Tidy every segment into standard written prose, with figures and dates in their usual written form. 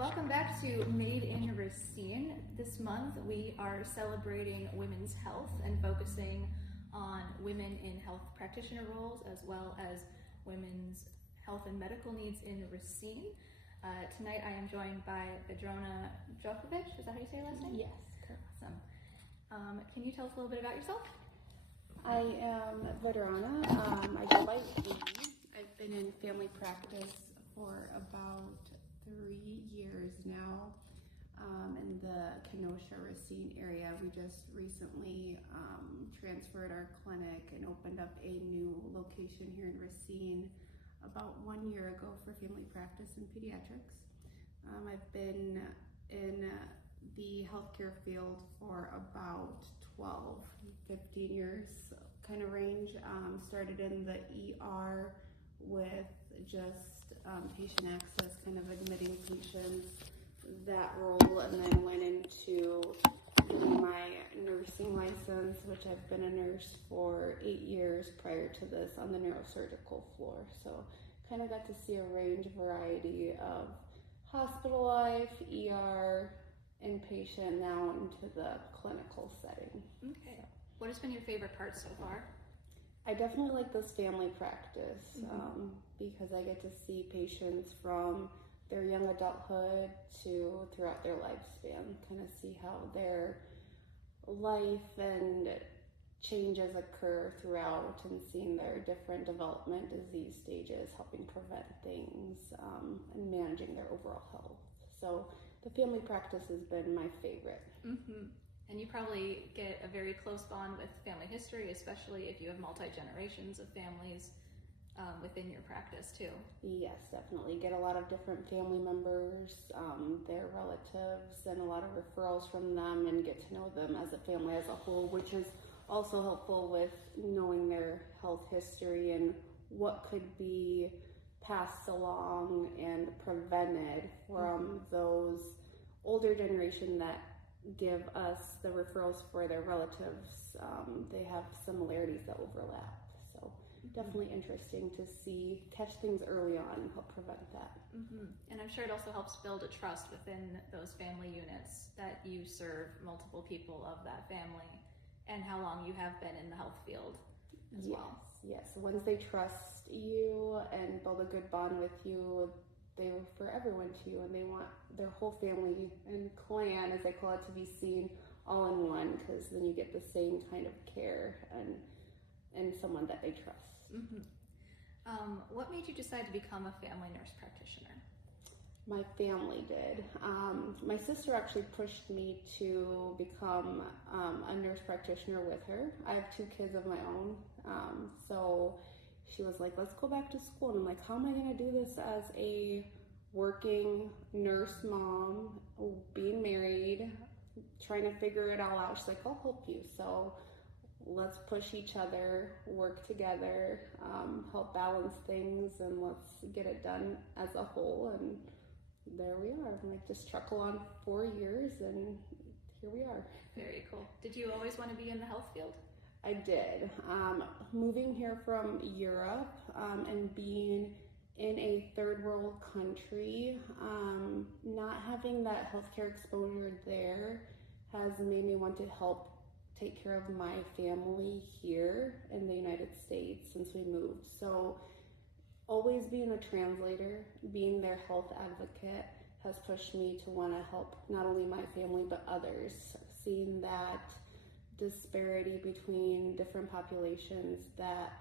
Welcome back to Made in Racine. This month we are celebrating women's health and focusing on women in health practitioner roles as well as women's health and medical needs in Racine. Tonight I am joined by Vedrana Jovkovic. Is that how you say your last name? Yes, correct. Awesome. Can you tell us a little bit about yourself? I am Vedrana. I go by V. I've been in family practice for about 3 years now in the Kenosha, Racine area. We just recently transferred our clinic and opened up a new location here in Racine about 1 year ago for family practice and pediatrics. I've been in the healthcare field for about 12-15 years kind of range. Started in the ER with just patient access, kind of admitting patients, that role, and then went into getting my nursing license, which I've been a nurse for 8 years prior to this on the neurosurgical floor. So kind of got to see a range variety of hospital life, ER, inpatient, now into the clinical setting. Okay. What has been your favorite part so far? I definitely like this family practice because I get to see patients from their young adulthood to throughout their lifespan, kind of see how their life and changes occur throughout and seeing their different development disease stages, helping prevent things and managing their overall health. So the family practice has been my favorite. And you probably get a very close bond with family history, especially if you have multi-generations of families within your practice too. Yes, definitely. Get a lot of different family members, their relatives, and a lot of referrals from them, and get to know them as a family as a whole, which is also helpful with knowing their health history and what could be passed along and prevented from those older generation that give us the referrals for their relatives. They have similarities that overlap. So definitely interesting to catch things early on and help prevent that. And I'm sure it also helps build a trust within those family units that you serve multiple people of that family and how long you have been in the health field as well. Yes. Once they trust you and build a good bond with you, they refer everyone to you, and they want their whole family and clan, as they call it, to be seen all in one, because then you get the same kind of care and someone that they trust. What made you decide to become a family nurse practitioner? My family did. My sister actually pushed me to become a nurse practitioner with her. I have 2 kids of my own, so she was like, let's go back to school. And I'm like, how am I going to do this as a working nurse mom, being married, trying to figure it all out? She's like, I'll help you. So let's push each other, work together, help balance things, and let's get it done as a whole. And there we are. I'm like, just truckle on 4 years, and here we are. Very cool. Did you always want to be in the health field? I did. Moving here from Europe and being in a third world country, not having that healthcare exposure there has made me want to help take care of my family here in the United States since we moved. So always being a translator, being their health advocate has pushed me to want to help not only my family but others. Seeing that disparity between different populations that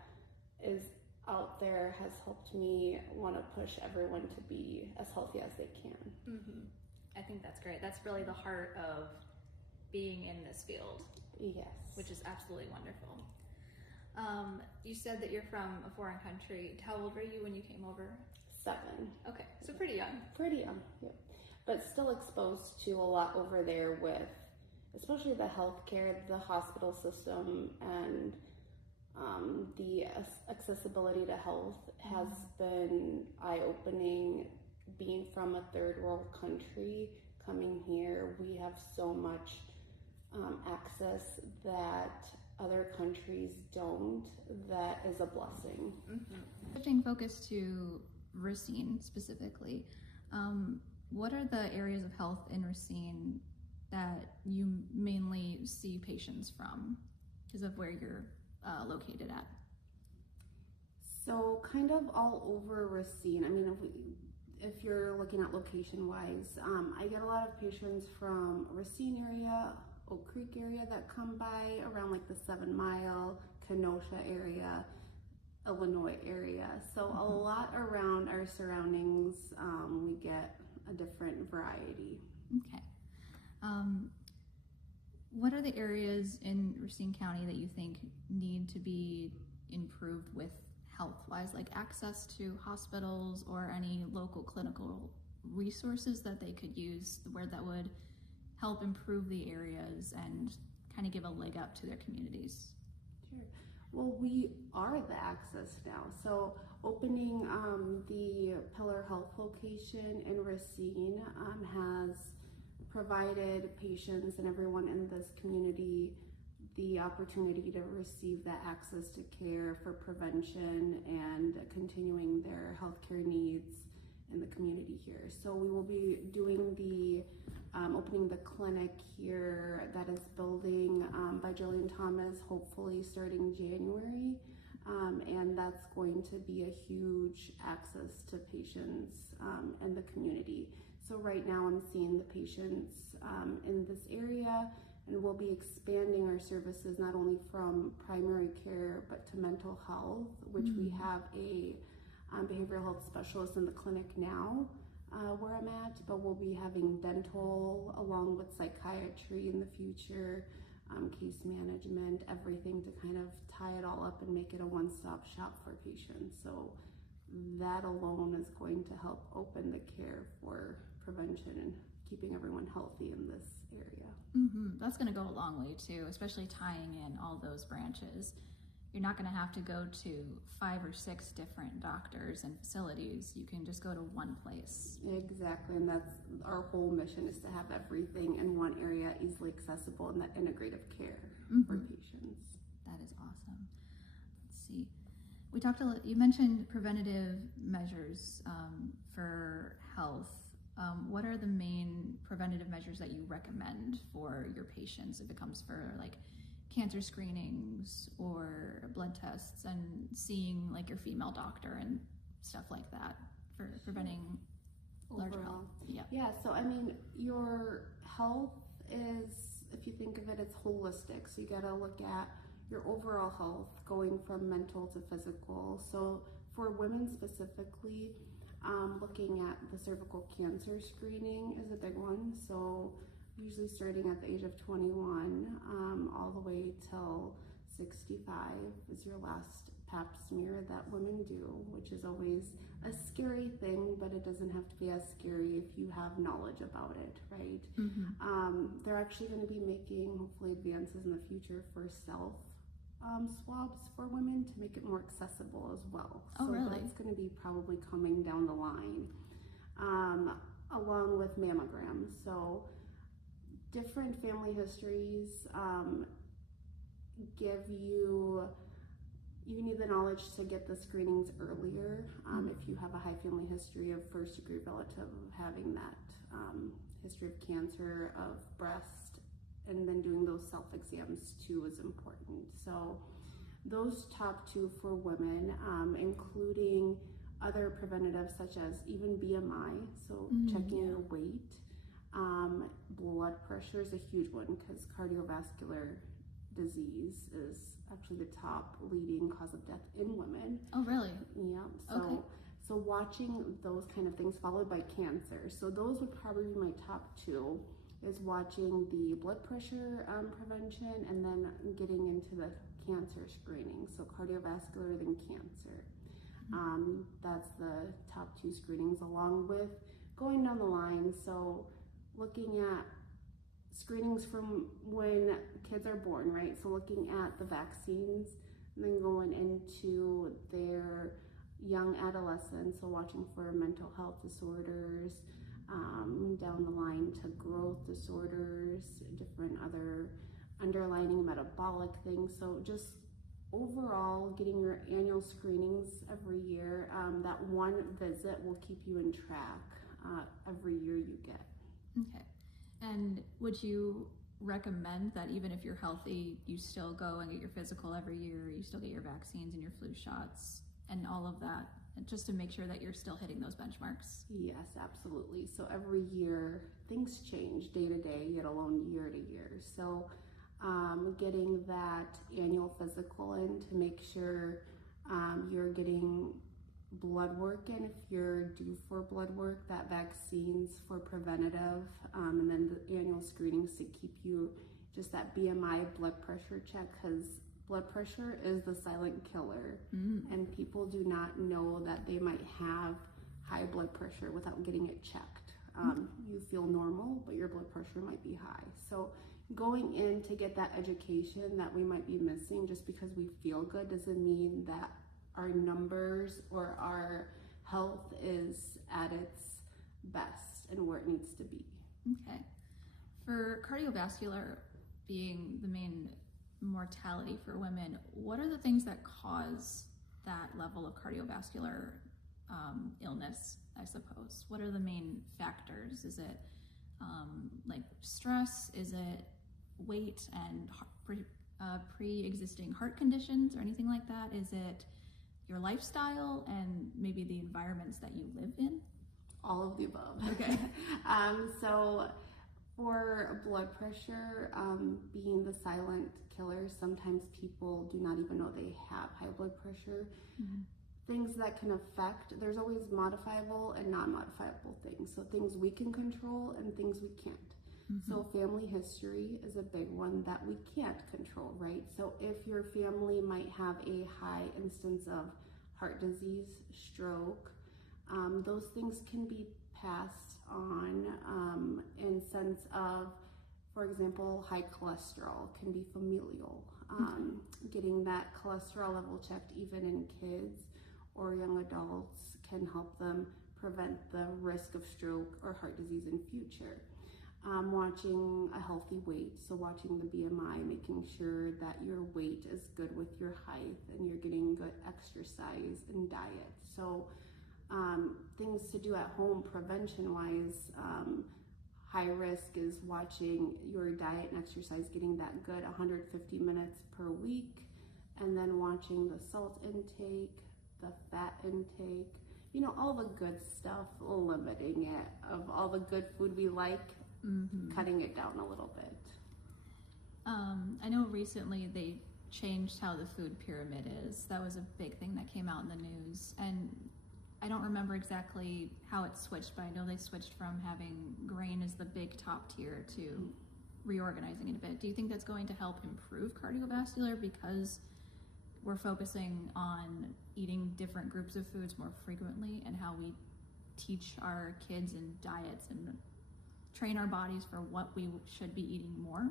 is out there has helped me want to push everyone to be as healthy as they can. I think that's great. That's really the heart of being in this field. Yes. Which is absolutely wonderful. You said that you're from a foreign country. How old were you when you came over? 7. Okay, so pretty young. Pretty young, yep. But still exposed to a lot over there with especially the healthcare, the hospital system, and the accessibility to health has been eye-opening. Being from a third world country, coming here, we have so much access that other countries don't. That is a blessing. Shifting focus to Racine specifically, what are the areas of health in Racine that you mainly see patients from because of where you're located at? So kind of all over Racine. I mean, if you're looking at location-wise, I get a lot of patients from Racine area, Oak Creek area that come by around like the 7 Mile, Kenosha area, Illinois area. So a lot around our surroundings, we get a different variety. Okay. What are the areas in Racine County that you think need to be improved with health-wise, like access to hospitals or any local clinical resources that they could use where that would help improve the areas and kind of give a leg up to their communities? Sure. Well, we are the access now. So opening the Pillar Health location in Racine has provided patients and everyone in this community the opportunity to receive that access to care for prevention and continuing their healthcare needs in the community here. So we will be doing the opening the clinic here that is building by Jillian Thomas, hopefully starting January, and that's going to be a huge access to patients and the community. So right now I'm seeing the patients in this area, and we'll be expanding our services not only from primary care but to mental health, which we have a behavioral health specialist in the clinic now where I'm at, but we'll be having dental along with psychiatry in the future, case management, everything to kind of tie it all up and make it a one-stop shop for patients. So that alone is going to help open the care for prevention and keeping everyone healthy in this area. That's going to go a long way too, especially tying in all those branches. You're not going to have to go to 5 or 6 different doctors and facilities. You can just go to one place. Exactly, and that's our whole mission, is to have everything in one area, easily accessible, and that integrative care for patients. That is awesome. Let's see. We talked you mentioned preventative measures for health. What are the main preventative measures that you recommend for your patients if it comes for like cancer screenings or blood tests and seeing like your female doctor and stuff like that for preventing large health? Yeah, so I mean, your health is, if you think of it, it's holistic. So you gotta look at your overall health going from mental to physical. So for women specifically, looking at the cervical cancer screening is a big one. So usually starting at the age of 21, all the way till 65 is your last pap smear that women do, which is always a scary thing, but it doesn't have to be as scary if you have knowledge about it, right? They're actually going to be making, hopefully, advances in the future for self swabs for women to make it more accessible as well. Oh, so really? That's going to be probably coming down the line, along with mammograms. So different family histories give you need the knowledge to get the screenings earlier. If you have a high family history of first degree relative having that history of cancer, of breast, and then doing those self exams too is important. So those top 2 for women, including other preventatives such as even BMI, so checking your weight. Blood pressure is a huge one because cardiovascular disease is actually the top leading cause of death in women. Oh, really? Yeah. So watching those kind of things, followed by cancer. So those would probably be my top 2, is watching the blood pressure prevention and then getting into the cancer screening. So cardiovascular, then cancer. That's the top 2 screenings, along with going down the line. So looking at screenings from when kids are born, right? So looking at the vaccines, and then going into their young adolescence, so watching for mental health disorders, down the line to growth disorders, different other underlying metabolic things. So just overall getting your annual screenings every year. That one visit will keep you in track every year Okay. And would you recommend that even if you're healthy, you still go and get your physical every year, you still get your vaccines and your flu shots and all of that, just to make sure that you're still hitting those benchmarks? Yes, absolutely. So every year things change day to day, yet alone year to year. So getting that annual physical in to make sure you're getting blood work in if you're due for blood work, that vaccines for preventative, and then the annual screenings to keep you just that BMI blood pressure check, because blood pressure is the silent killer, and people do not know that they might have high blood pressure without getting it checked. You feel normal, but your blood pressure might be high. So going in to get that education that we might be missing just because we feel good doesn't mean that our numbers or our health is at its best and where it needs to be. Okay. For cardiovascular being the main mortality for women, what are the things that cause that level of cardiovascular illness, I suppose? What are the main factors? Is it like stress? Is it weight and pre-existing heart conditions or anything like that? Is it your lifestyle and maybe the environments that you live in? All of the above. Okay. So for blood pressure being the silent killer, sometimes people do not even know they have high blood pressure. Things that can affect, there's always modifiable and non-modifiable things. So things we can control and things we can't. So family history is a big one that we can't control, right? So if your family might have a high instance of heart disease, stroke, those things can be passed on in sense of, for example, high cholesterol can be familial. Getting that cholesterol level checked even in kids or young adults can help them prevent the risk of stroke or heart disease in future. Watching a healthy weight, so watching the BMI, making sure that your weight is good with your height and you're getting good exercise and diet. So things to do at home prevention wise, high risk is watching your diet and exercise, getting that good 150 minutes per week, and then watching the salt intake, the fat intake, you know, all the good stuff, limiting it, of all the good food we like, cutting it down a little bit. I know recently they changed how the food pyramid is. That was a big thing that came out in the news, and I don't remember exactly how it switched, but I know they switched from having grain as the big top tier to reorganizing it a bit. Do you think that's going to help improve cardiovascular because we're focusing on eating different groups of foods more frequently, and how we teach our kids in diets and train our bodies for what we should be eating more?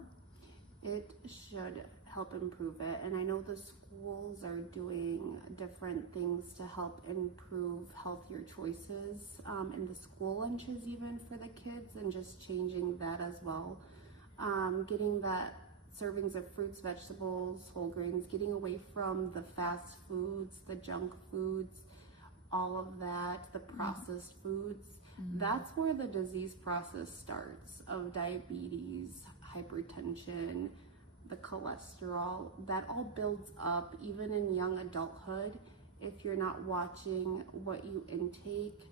It should help improve it, and I know the schools are doing different things to help improve healthier choices in the school lunches even for the kids, and just changing that as well. Getting that servings of fruits, vegetables, whole grains, getting away from the fast foods, the junk foods, all of that, the processed foods. That's where the disease process starts, of diabetes, hypertension, the cholesterol. That all builds up even in young adulthood. If you're not watching what you intake,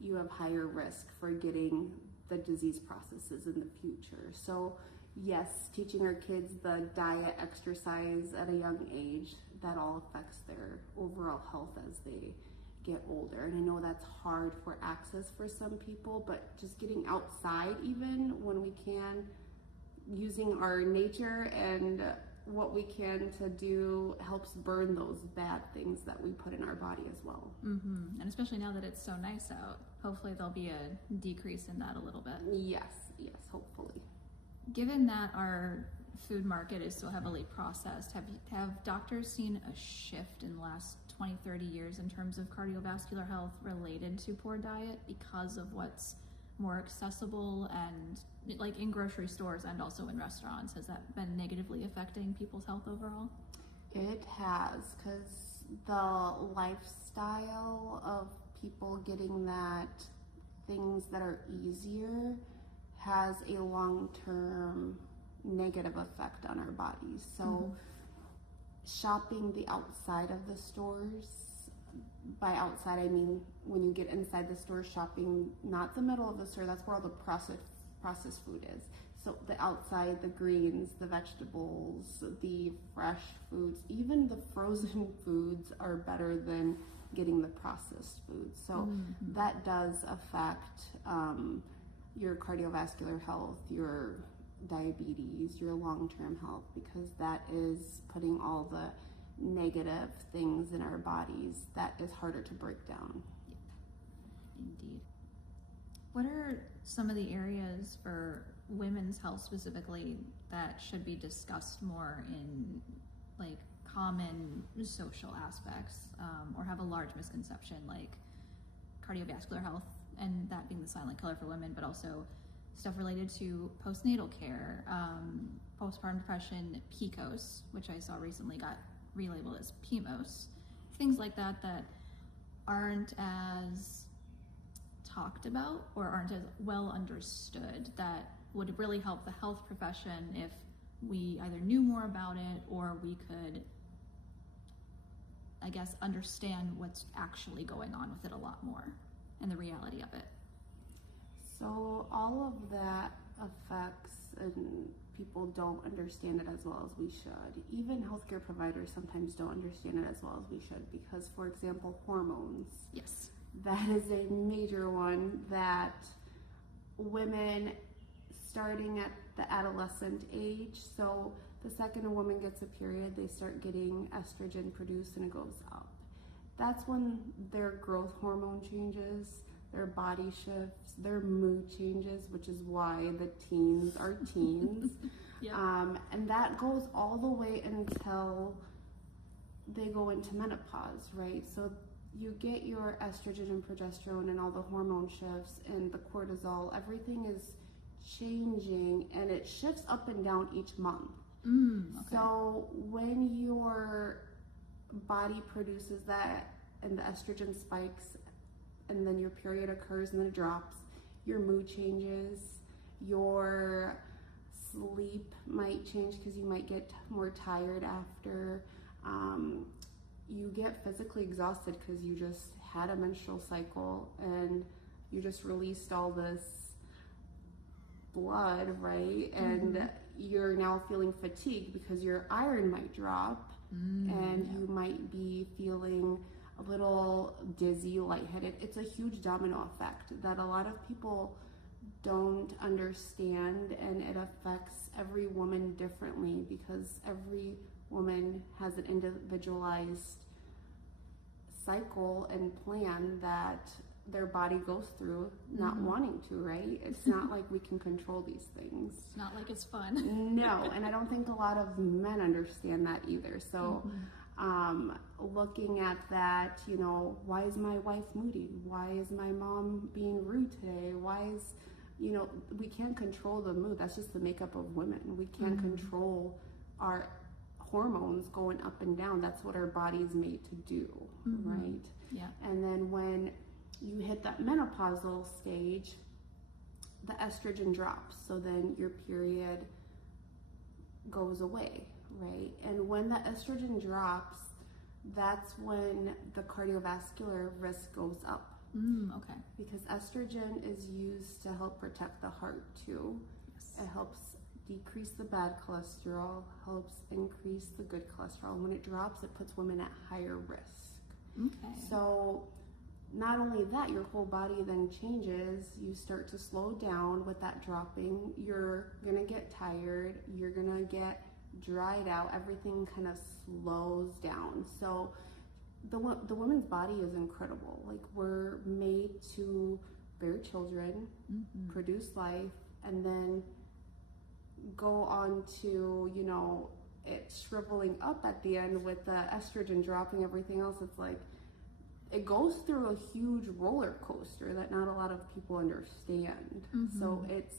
you have higher risk for getting the disease processes in the future. So yes, teaching our kids the diet, exercise at a young age, that all affects their overall health as they get older. And I know that's hard for access for some people, but just getting outside even when we can, using our nature and what we can to do, helps burn those bad things that we put in our body as well. And especially now that it's so nice out, hopefully there'll be a decrease in that a little bit. Yes, hopefully. Given that our food market is so heavily processed, have doctors seen a shift in the last 20, 30 years in terms of cardiovascular health related to poor diet because of what's more accessible and like in grocery stores and also in restaurants? Has that been negatively affecting people's health overall? It has, because the lifestyle of people getting that things that are easier has a long-term negative effect on our bodies. So shopping the outside of the stores, by outside I mean when you get inside the store, shopping not the middle of the store, that's where all the processed food is. So the outside, the greens, the vegetables, the fresh foods, even the frozen foods are better than getting the processed foods. So that does affect your cardiovascular health, your diabetes, your long-term health, because that is putting all the negative things in our bodies that is harder to break down. Indeed. What are some of the areas for women's health specifically that should be discussed more in like common social aspects, or have a large misconception, like cardiovascular health and that being the silent killer for women, but also stuff related to postnatal care, postpartum depression, PCOS, which I saw recently got relabeled as PMOS, things like that that aren't as talked about or aren't as well understood, that would really help the health profession if we either knew more about it or we could, I guess, understand what's actually going on with it a lot more and the reality of it. So all of that affects, and people don't understand it as well as we should. Even healthcare providers sometimes don't understand it as well as we should, because, for example, hormones. Yes. That is a major one that women starting at the adolescent age, so the second a woman gets a period, they start getting estrogen produced and it goes up. That's when their growth hormone changes, their body shifts, their mood changes, which is why the teens are teens. Yep. And that goes all the way until they go into menopause, right? So you get your estrogen and progesterone and all the hormone shifts and the cortisol, everything is changing, and it shifts up and down each month. Okay. So when your body produces that and the estrogen spikes and then your period occurs and then it drops, your mood changes, your sleep might change because you might get more tired after. You get physically exhausted because you just had a menstrual cycle and you just released all this blood, right? And you're now feeling fatigued because your iron might drop, and you might be feeling a little dizzy, lightheaded. It's a huge domino effect that a lot of people don't understand, and it affects every woman differently because every woman has an individualized cycle and plan that their body goes through, not wanting to, right? It's not like we can control these things. It's not like it's fun. No, and I don't think a lot of men understand that either. So looking at that, you know, why is my wife moody? Why is my mom being rude today? Why is, you know, we can't control the mood. That's just the makeup of women. We can't control our hormones going up and down. That's what our body is made to do, right? Yeah. And then when you hit that menopausal stage, the estrogen drops. So then your period goes away, right? And when the estrogen drops, that's when the cardiovascular risk goes up. Okay. Because estrogen is used to help protect the heart too. Yes. It helps decrease the bad cholesterol, helps increase the good cholesterol. And when it drops, it puts women at higher risk. Okay. So not only that, your whole body then changes. You start to slow down with that dropping. You're gonna get tired. You're gonna get dried out. Everything kind of slows down. So the woman's body is incredible. Like, we're made to bear children, produce life, and then go on to, you know, it shriveling up at the end with the estrogen dropping, everything else. It's like, it goes through a huge roller coaster that not a lot of people understand. So it's,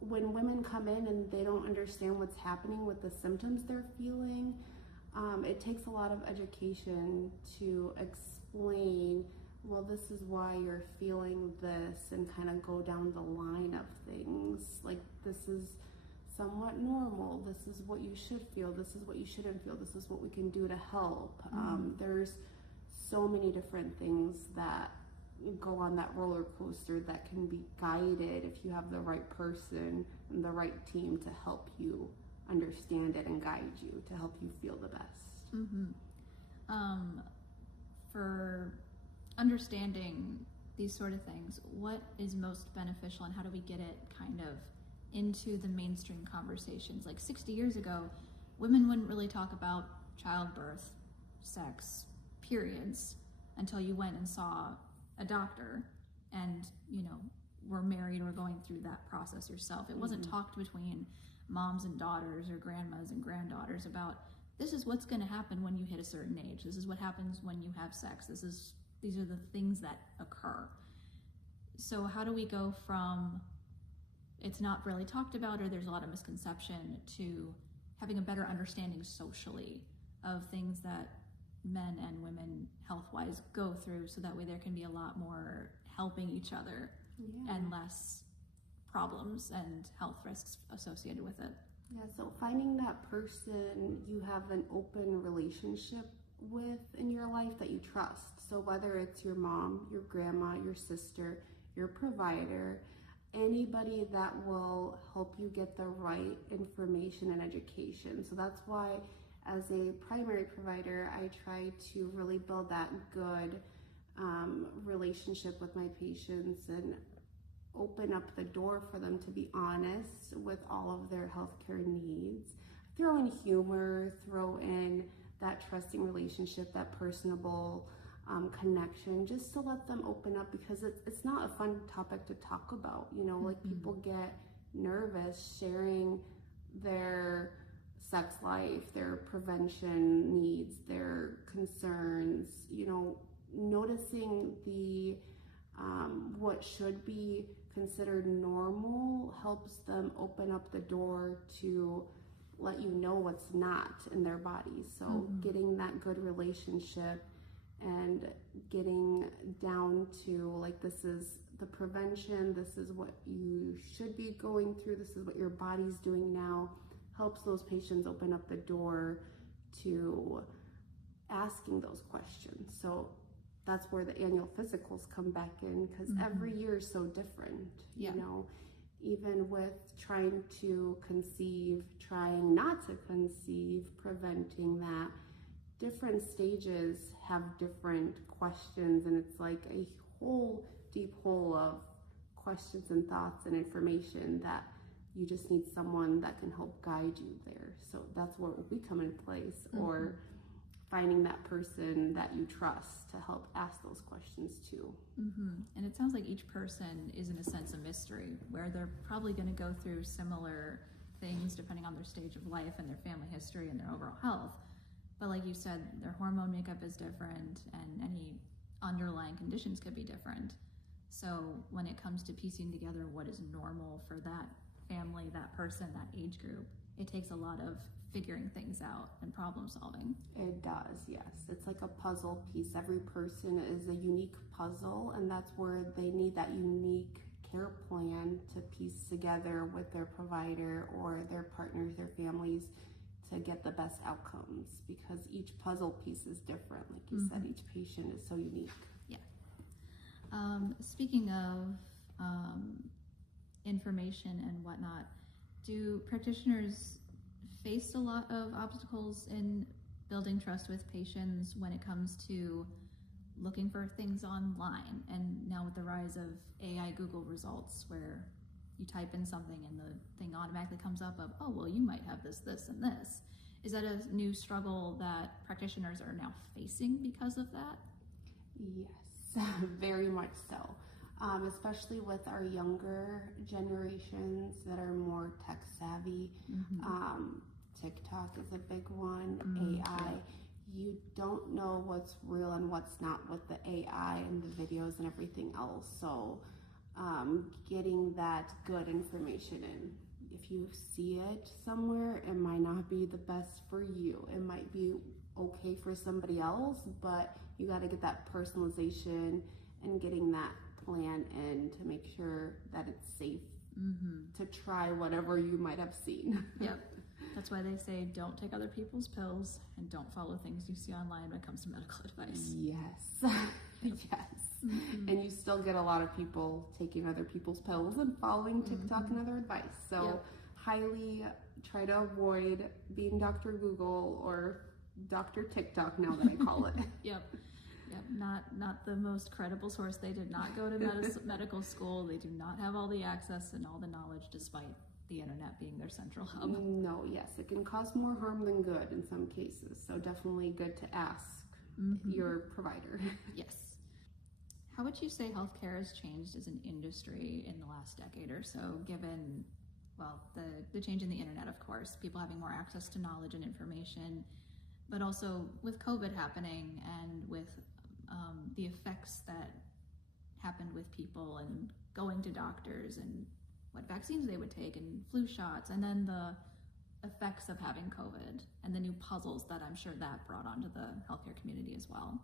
when women come in and they don't understand what's happening with the symptoms they're feeling, it takes a lot of education to explain well, this is why you're feeling this, and kind of go down the line of things. Like, this is somewhat normal. This is what you should feel. This is what you shouldn't feel. This is what we can do to help. There's so many different things that go on that roller coaster that can be guided if you have the right person and the right team to help you understand it and guide you to help you feel the best. For understanding these sort of things, what is most beneficial and how do we get it kind of into the mainstream conversations? Like 60 years ago, women wouldn't really talk about childbirth, sex, periods until you went and saw a doctor and, were married or going through that process yourself. It wasn't talked between moms and daughters or grandmas and granddaughters about, this is what's going to happen when you hit a certain age. This is what happens when you have sex. These are the things that occur. So how do we go from it's not really talked about or there's a lot of misconception to having a better understanding socially of things that men and women health-wise go through, so that way there can be a lot more helping each other and less problems and health risks associated with it? Yeah, so finding that person you have an open relationship with in your life that you trust. So whether it's your mom, your grandma, your sister, your provider, anybody that will help you get the right information and education. So that's why as a primary provider, I try to really build that good relationship with my patients and open up the door for them to be honest with all of their healthcare needs. Throw in humor, throw in that trusting relationship, that personable connection, just to let them open up, because it's not a fun topic to talk about. Like people get nervous sharing their sex life, their prevention needs, their concerns, noticing the what should be considered normal helps them open up the door to let you know what's not in their bodies. So getting that good relationship and getting down to like, this is the prevention, this is what you should be going through, this is what your body's doing now, helps those patients open up the door to asking those questions. So that's where the annual physicals come back in, because every year is so different. Even with trying to conceive, trying not to conceive, preventing that, different stages have different questions, and it's like a whole deep hole of questions and thoughts and information that you just need someone that can help guide you there. So that's where we come in place, or finding that person that you trust to help ask those questions too. And it sounds like each person is in a sense a mystery, where they're probably going to go through similar things depending on their stage of life and their family history and their overall health. But like you said, their hormone makeup is different and any underlying conditions could be different. So when it comes to piecing together what is normal for that family, that person, that age group, it takes a lot of figuring things out and problem solving. It does, yes. It's like a puzzle piece. Every person is a unique puzzle, and that's where they need that unique care plan to piece together with their provider or their partners, their families, to get the best outcomes, because each puzzle piece is different. Like you said, each patient is so unique. Yeah. Speaking of information and whatnot, do practitioners face a lot of obstacles in building trust with patients when it comes to looking for things online? And now with the rise of AI Google results, where you type in something and the thing automatically comes up of, oh, well, you might have this, this, and this. Is that a new struggle that practitioners are now facing because of that? Yes, very much so. Especially with our younger generations that are more tech savvy. TikTok is a big one. AI. You don't know what's real and what's not with the AI and the videos and everything else. So getting that good information in. If you see it somewhere, it might not be the best for you. It might be okay for somebody else, but you got to get that personalization and getting that plan in to make sure that it's safe to try whatever you might have seen. Yep. That's why they say don't take other people's pills and don't follow things you see online when it comes to medical advice. Yes. Yes. And you still get a lot of people taking other people's pills and following TikTok and other advice. So highly try to avoid being Dr. Google or Dr. TikTok now that I call it. Yep. Not the most credible source. They did not go to medical school. They do not have all the access and all the knowledge, despite the internet being their central hub. No, yes, it can cause more harm than good in some cases. So definitely good to ask your provider. Yes. How would you say healthcare has changed as an industry in the last decade or so, given, well, the change in the internet, of course, people having more access to knowledge and information, but also with COVID happening and with the effects that happened with people and going to doctors and what vaccines they would take and flu shots, and then the effects of having COVID and the new puzzles that I'm sure that brought onto the healthcare community as well.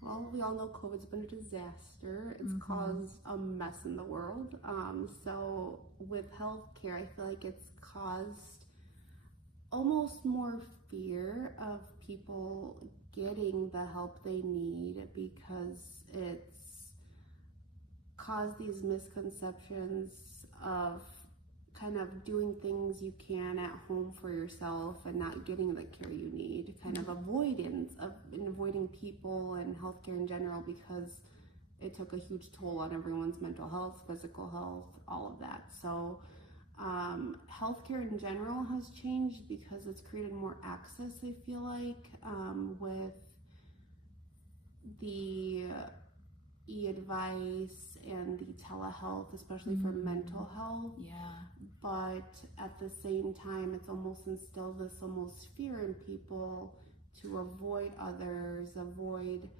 Well, we all know COVID's been a disaster. It's caused a mess in the world. So with healthcare, I feel like it's caused almost more fear of people getting the help they need, because it's caused these misconceptions of kind of doing things you can at home for yourself and not getting the care you need, kind of avoiding people and healthcare in general, because it took a huge toll on everyone's mental health, physical health, all of that. So healthcare in general has changed because it's created more access, I feel like, with the e-advice and the telehealth, especially for mental health. Yeah. But at the same time, it's almost instilled this almost fear in people to avoid others, avoid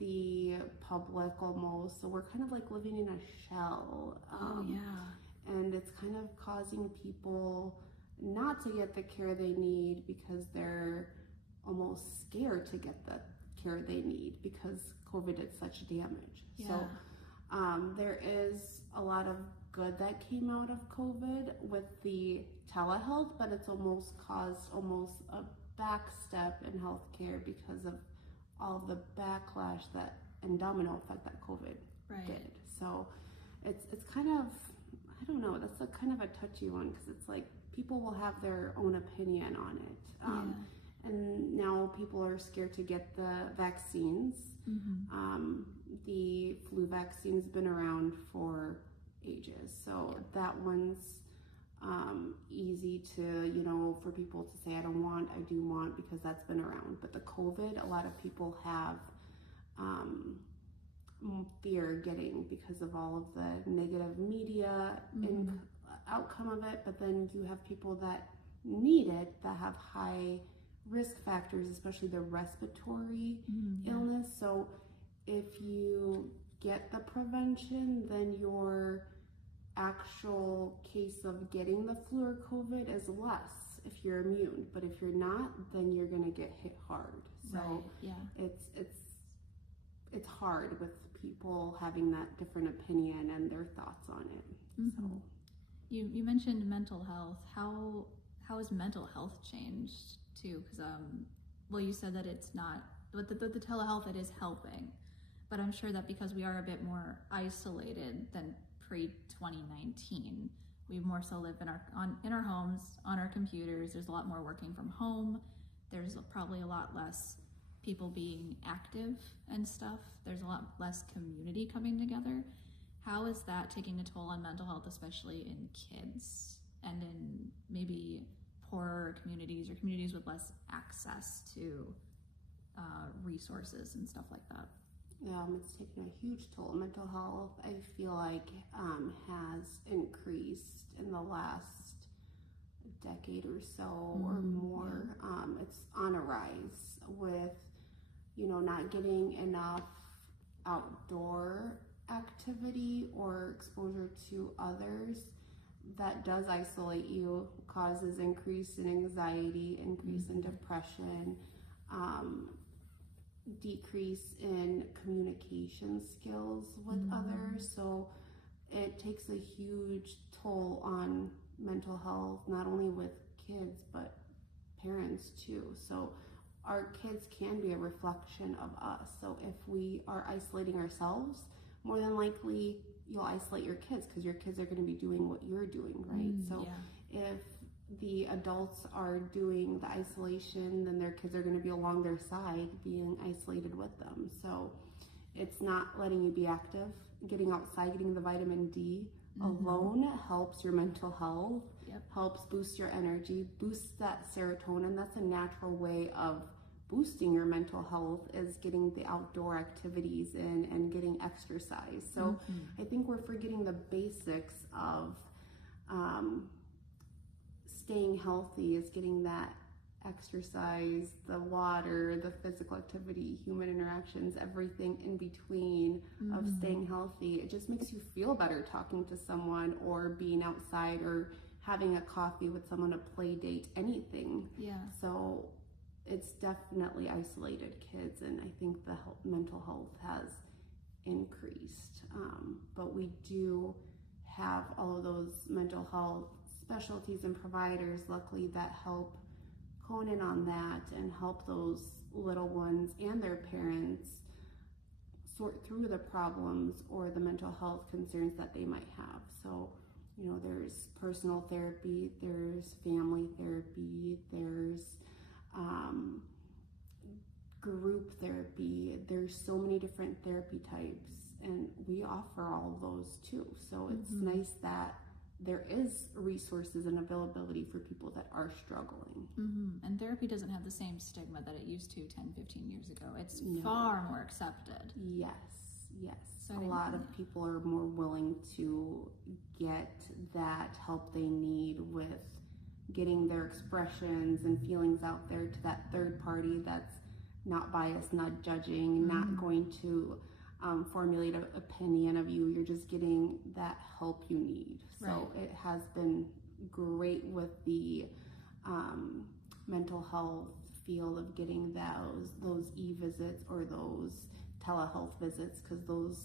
the public almost. So we're kind of like living in a shell. And it's kind of causing people not to get the care they need because they're almost scared to get the care they need because COVID did such damage. Yeah. So there is a lot of good that came out of COVID with the telehealth, but it's almost caused a backstep in healthcare because of all of the backlash that and domino effect that COVID did. So it's kind of, I don't know, that's a kind of a touchy one, because it's like people will have their own opinion on it. And now people are scared to get the vaccines. The flu vaccine's been around for ages, so that one's easy to, for people to say, I don't want, I do want, because that's been around. But the COVID, a lot of people have fear getting because of all of the negative media and outcome of it. But then you have people that need it, that have high risk factors, especially the respiratory illness. So if you get the prevention, then your actual case of getting the flu or COVID is less if you're immune. But if you're not, then you're going to get hit hard. So it's hard with people having that different opinion and their thoughts on it. So you mentioned mental health. How has mental health changed too? Because you said that it's not, but the telehealth, it is helping, but I'm sure that because we are a bit more isolated than pre-2019, we more so live in our homes, on our computers. There's a lot more working from home. There's probably a lot less people being active and stuff. There's a lot less community coming together. How is that taking a toll on mental health, especially in kids and in maybe poorer communities or communities with less access to resources and stuff like that? It's taken a huge toll. Mental health, I feel like, has increased in the last decade or so or more. It's on a rise with, not getting enough outdoor activity or exposure to others. that does isolate you, causes increase in anxiety, increase in depression, decrease in communication skills with others. So it takes a huge toll on mental health, not only with kids, but parents too. So our kids can be a reflection of us. So if we are isolating ourselves, more than likely you'll isolate your kids, because your kids are going to be doing what you're doing, right? So if the adults are doing the isolation, then their kids are going to be along their side being isolated with them. So it's not letting you be active. Getting outside, getting the vitamin D alone helps your mental health, helps boost your energy, boosts that serotonin. That's a natural way of boosting your mental health, is getting the outdoor activities in and getting exercise. So I think we're forgetting the basics of staying healthy, is getting that exercise, the water, the physical activity, human interactions, everything in between of staying healthy. It just makes you feel better talking to someone, or being outside, or having a coffee with someone, a play date, anything. So it's definitely isolated kids, and I think the mental health has increased. But we do have all of those mental health specialties and providers, luckily, that help hone in on that and help those little ones and their parents sort through the problems or the mental health concerns that they might have. So, you know, there's personal therapy, there's family therapy, there's group therapy. There's so many different therapy types, and we offer all of those too. So it's nice that there is resources and availability for people that are struggling. And therapy doesn't have the same stigma that it used to 10, 15 years ago. It's far more accepted. Yes. So A lot of people are more willing to get that help they need with getting their expressions and feelings out there to that third party that's not biased, not judging, not going to formulate an opinion of you. You're just getting that help you need. So it has been great with the mental health field of getting those e-visits or those telehealth visits, because those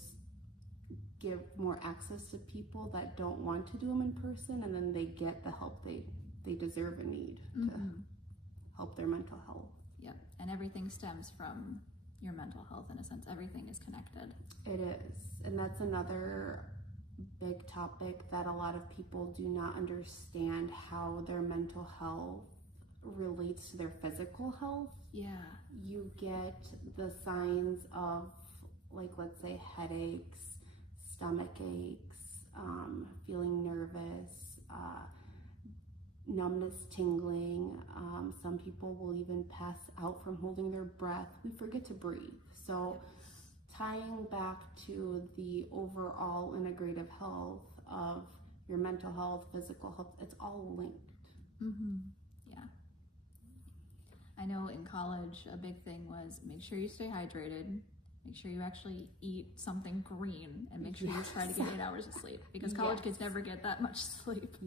give more access to people that don't want to do them in person, and then they get the help they deserve and need to help their mental health. And everything stems from your mental health, in a sense. Everything is connected. It is. And that's another big topic, that a lot of people do not understand how their mental health relates to their physical health. You get the signs of, like, let's say headaches, stomach aches, feeling nervous, numbness, tingling. Some people will even pass out from holding their breath. We forget to breathe. So tying back to the overall integrative health of your mental health, physical health, it's all linked. I know in college a big thing was make sure you stay hydrated, make sure you actually eat something green, and make sure you try to get 8 hours of sleep, because college kids never get that much sleep.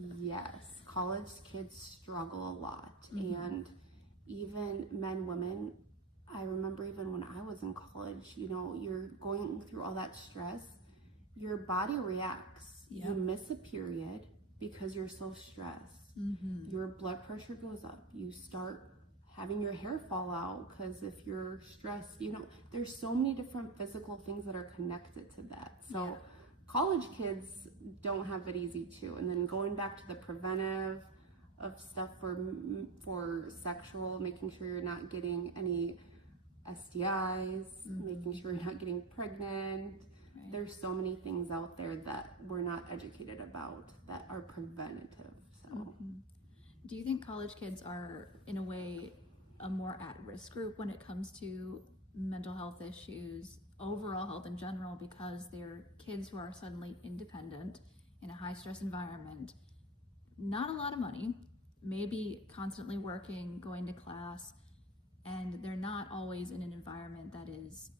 College kids struggle a lot, and even men, women. I remember even when I was in college, you know, you're going through all that stress, your body reacts. You miss a period because you're so stressed. Your blood pressure goes up. You start having your hair fall out because if you're stressed, you know, there's so many different physical things that are connected to that. So college kids don't have it easy too. And then going back to the preventive of stuff for sexual, making sure you're not getting any STIs, making sure you're not getting pregnant. There's so many things out there that we're not educated about that are preventative. So do you think college kids are, in a way, a more at-risk group when it comes to mental health issues, overall health in general, because they're kids who are suddenly independent in a high-stress environment, not a lot of money, maybe constantly working, going to class, and they're not always in an environment that is,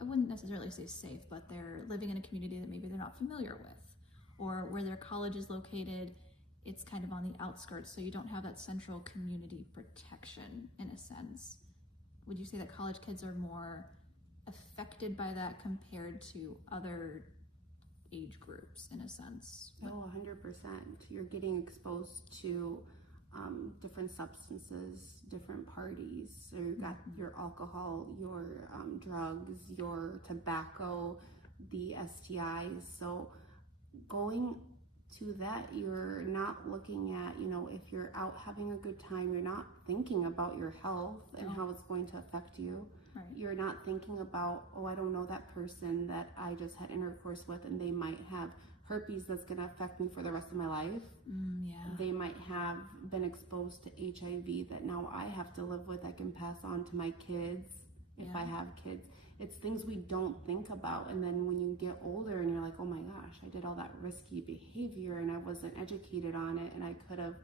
I wouldn't necessarily say safe, but they're living in a community that maybe they're not familiar with, or where their college is located, it's kind of on the outskirts, so you don't have that central community protection in a sense. Would you say that college kids are more affected by that compared to other age groups in a sense? Oh, 100%. You're getting exposed to different substances, different parties. So you've got your alcohol, your drugs, your tobacco, the STIs. So going to that, you're not looking at, if you're out having a good time, you're not thinking about your health and how it's going to affect you. Right. You're not thinking about, I don't know that person that I just had intercourse with and they might have herpes that's going to affect me for the rest of my life. They might have been exposed to HIV that now I have to live with. I can pass on to my kids if I have kids. It's things we don't think about. And then when you get older and you're like, oh my gosh, I did all that risky behavior and I wasn't educated on it, and I could have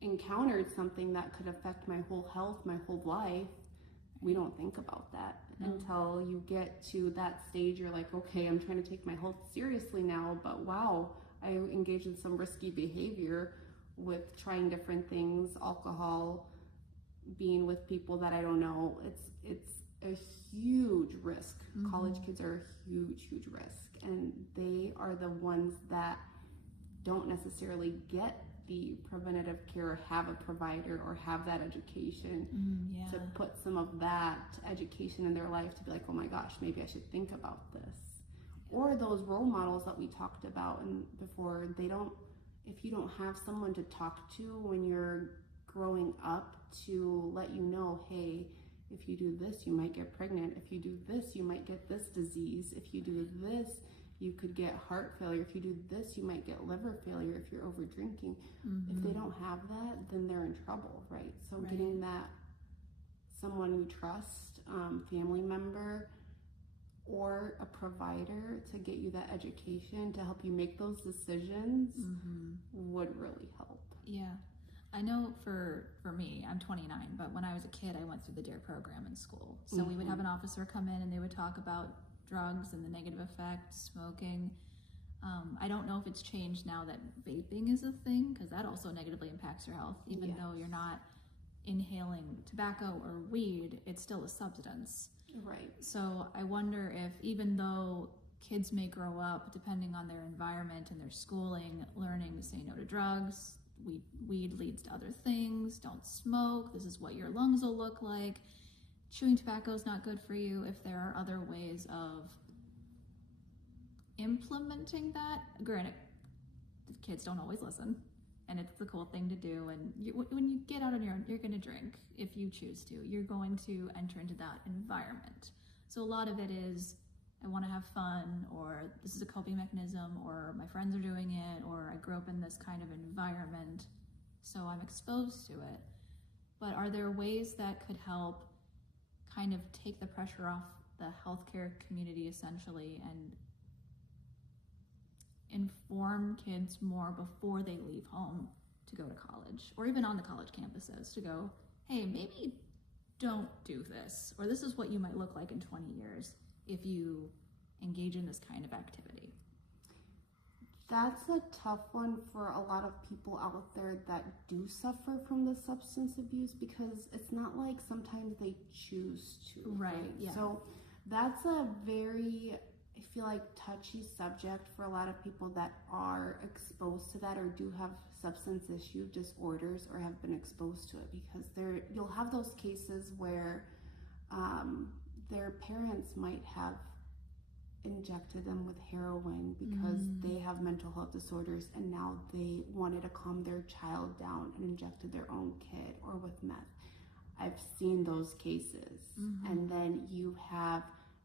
encountered something that could affect my whole health, my whole life. We don't think about that until you get to that stage. You're like, okay, I'm trying to take my health seriously now, but wow, I engaged in some risky behavior with trying different things, alcohol, being with people that I don't know. It's a huge risk. College kids are a huge risk, and they are the ones that don't necessarily get the preventative care or have a provider or have that education to put some of that education in their life to be like, oh my gosh, maybe I should think about this. Or those role models that we talked about and before, if you don't have someone to talk to when you're growing up to let you know, hey, if you do this, you might get pregnant. If you do this, you might get this disease. If you do this, you could get heart failure. If you do this, you might get liver failure if you're over drinking. If they don't have that, then they're in trouble, right? So getting that someone you trust, family member, or a provider to get you that education to help you make those decisions would really help. Yeah. I know for me, I'm 29, but when I was a kid, I went through the DARE program in school. So we would have an officer come in and they would talk about drugs and the negative effects, smoking. I don't know if it's changed now that vaping is a thing, because that also negatively impacts your health. Even though you're not inhaling tobacco or weed, it's still a substance. Right. So I wonder if, even though kids may grow up, depending on their environment and their schooling, learning to say no to drugs, weed leads to other things, don't smoke, this is what your lungs will look like, chewing tobacco is not good for you, if there are other ways of implementing that. Granted, the kids don't always listen, and it's the cool thing to do, and when you get out on your own, you're going to drink if you choose to. You're going to enter into that environment. So a lot of it is, I want to have fun, or this is a coping mechanism, or my friends are doing it, or I grew up in this kind of environment, so I'm exposed to it. But are there ways that could help kind of take the pressure off the healthcare community, essentially, and inform kids more before they leave home to go to college, or even on the college campuses, to go, hey, maybe don't do this, or this is what you might look like in 20 years if you engage in this kind of activity? That's a tough one for a lot of people out there that do suffer from the substance abuse, because it's not like sometimes they choose to. Right. Yeah. So that's a very, I feel like, touchy subject for a lot of people that are exposed to that or do have substance issue disorders or have been exposed to it, because you'll have those cases where their parents might have injected them with heroin because they have mental health disorders, and now they wanted to calm their child down and injected their own kid, or with meth. I've seen those cases. And then you have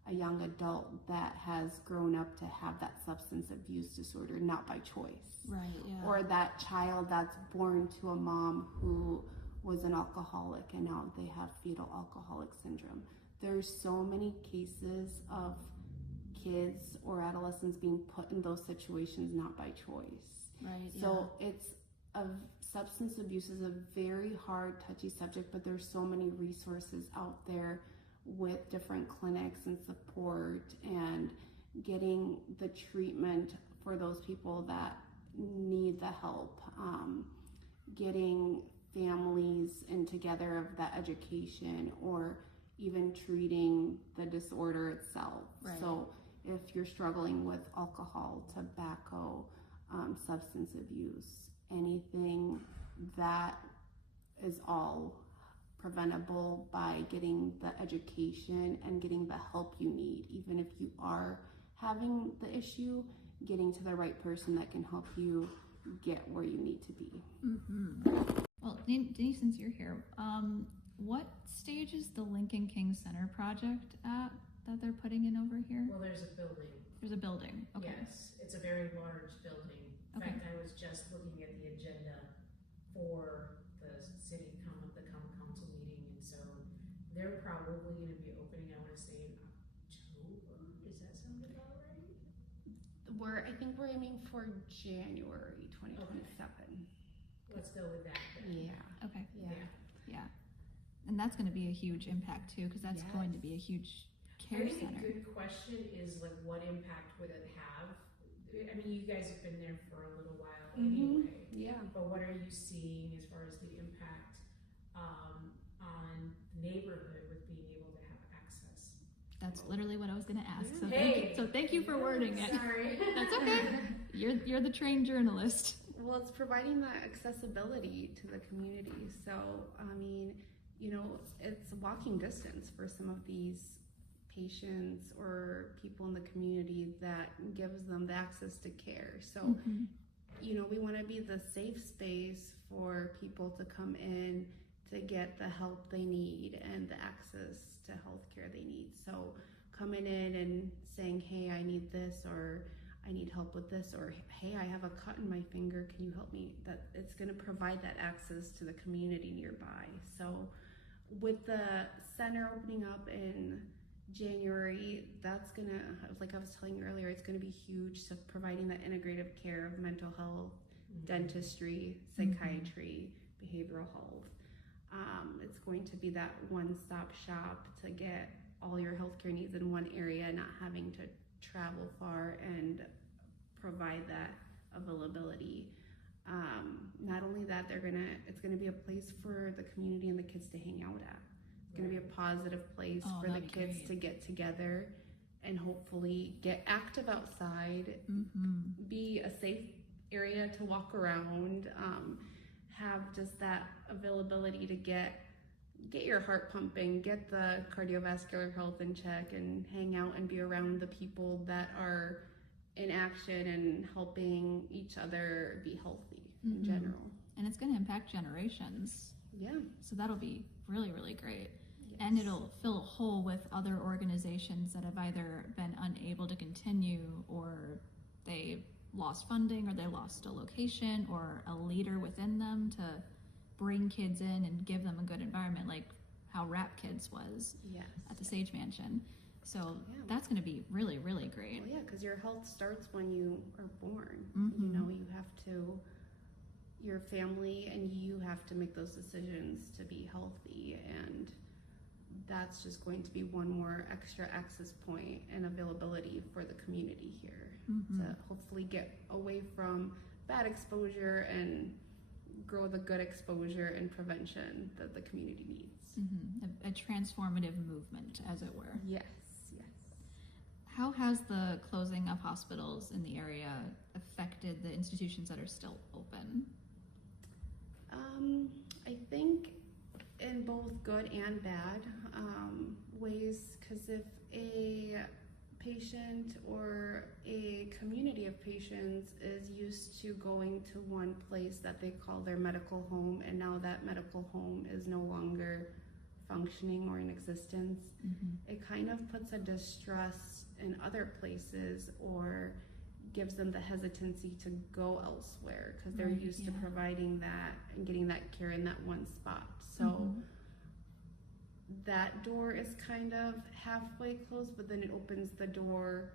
a young adult that has grown up to have that substance abuse disorder, not by choice. Right, yeah. Or that child that's born to a mom who was an alcoholic and now they have fetal alcoholic syndrome. There's so many cases of kids or adolescents being put in those situations not by choice. Right. So substance abuse is a very hard, touchy subject, but there's so many resources out there with different clinics and support and getting the treatment for those people that need the help, getting families in together of that education, or even treating the disorder itself. Right. So if you're struggling with alcohol, tobacco, substance abuse, anything, that is all preventable by getting the education and getting the help you need. Even if you are having the issue, getting to the right person that can help you get where you need to be. Well, Denise, since you're here, what stage is the Lincoln King Center project at that they're putting in over here? Well, there's a building. There's a building. Okay. Yes, it's a very large building. In Okay. fact, I was just looking at the agenda for the the common council meeting, and so they're probably going to be opening, I want to say in October. Does that sound about right? I think we're aiming for January 2027. Let's go with that then. Yeah. Okay. Yeah. And that's going to be a huge impact too, because that's going to be a huge care I think center. a good question is like, what impact would it have? I mean, you guys have been there for a little while anyway. Yeah. But what are you seeing as far as the impact on the neighborhood with being able to have access? That's literally what I was going to ask. So Hey! thank you for wording it. Sorry. That's okay. You're the trained journalist. Well, it's providing that accessibility to the community. So, I mean, it's walking distance for some of these patients or people in the community that gives them the access to care. So, we want to be the safe space for people to come in to get the help they need and the access to healthcare they need. So, coming in and saying, hey, I need this, or I need help with this, or hey, I have a cut in my finger, can you help me? That it's going to provide that access to the community nearby. So with the center opening up in January, that's going to, like I was telling you earlier, it's going to be huge. So providing that integrative care of mental health, dentistry, psychiatry, behavioral health. It's going to be that one-stop shop to get all your healthcare needs in one area, not having to travel far and provide that availability. Not only that, it's gonna be a place for the community and the kids to hang out at. It's gonna be a positive place for the kids to get together and hopefully get active outside, be a safe area to walk around, have just that availability to get your heart pumping, get the cardiovascular health in check, and hang out and be around the people that are in action and helping each other be healthy in general. And it's going to impact generations. Yeah. So that'll be really, really great. Yes. And it'll fill a hole with other organizations that have either been unable to continue, or they lost funding, or they lost a location or a leader within them to bring kids in and give them a good environment, like how Rap Kids was at the Sage Mansion. So that's going to be really, really great. Well, yeah, because your health starts when you are born. You have to, your family and you have to make those decisions to be healthy, and that's just going to be one more extra access point and availability for the community here to hopefully get away from bad exposure and grow the good exposure and prevention that the community needs. A transformative movement, as it were. Yes. How has the closing of hospitals in the area affected the institutions that are still open? I think in both good and bad ways, because if a patient or a community of patients is used to going to one place that they call their medical home, and now that medical home is no longer functioning or in existence, it kind of puts a distrust in other places, or gives them the hesitancy to go elsewhere because they're used to providing that and getting that care in that one spot. So that door is kind of halfway closed, but then it opens the door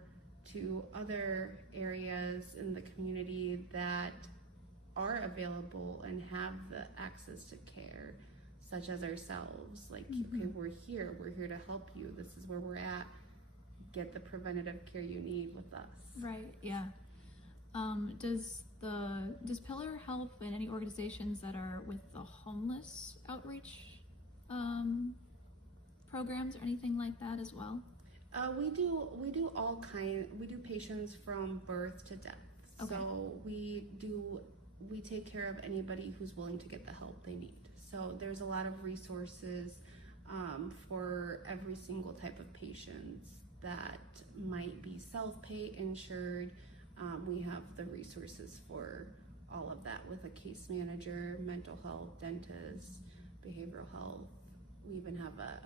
to other areas in the community that are available and have the access to care, such as ourselves. Like, okay, we're here to help you. This is where we're at. Get the preventative care you need with us. Right, yeah. Does Pillar help in any organizations that are with the homeless outreach programs or anything like that as well? We do all kind. We do patients from birth to death. Okay. So we take care of anybody who's willing to get the help they need. So there's a lot of resources for every single type of patients that might be self-pay insured. We have the resources for all of that with a case manager, mental health, dentist, behavioral health. We even have a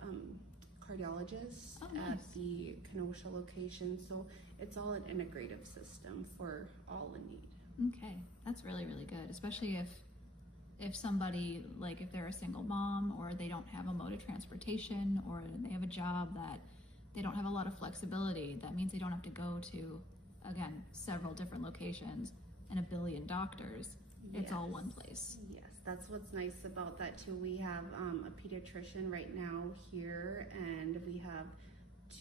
cardiologist nice. at the Kenosha location. So it's all an integrative system for all in need. Okay, that's really, really good, especially if somebody, like if they're a single mom or they don't have a mode of transportation or they have a job that they don't have a lot of flexibility. That means they don't have to go to, again, several different locations and a billion doctors. It's all one place. Yes, that's what's nice about that too. We have a pediatrician right now here, and we have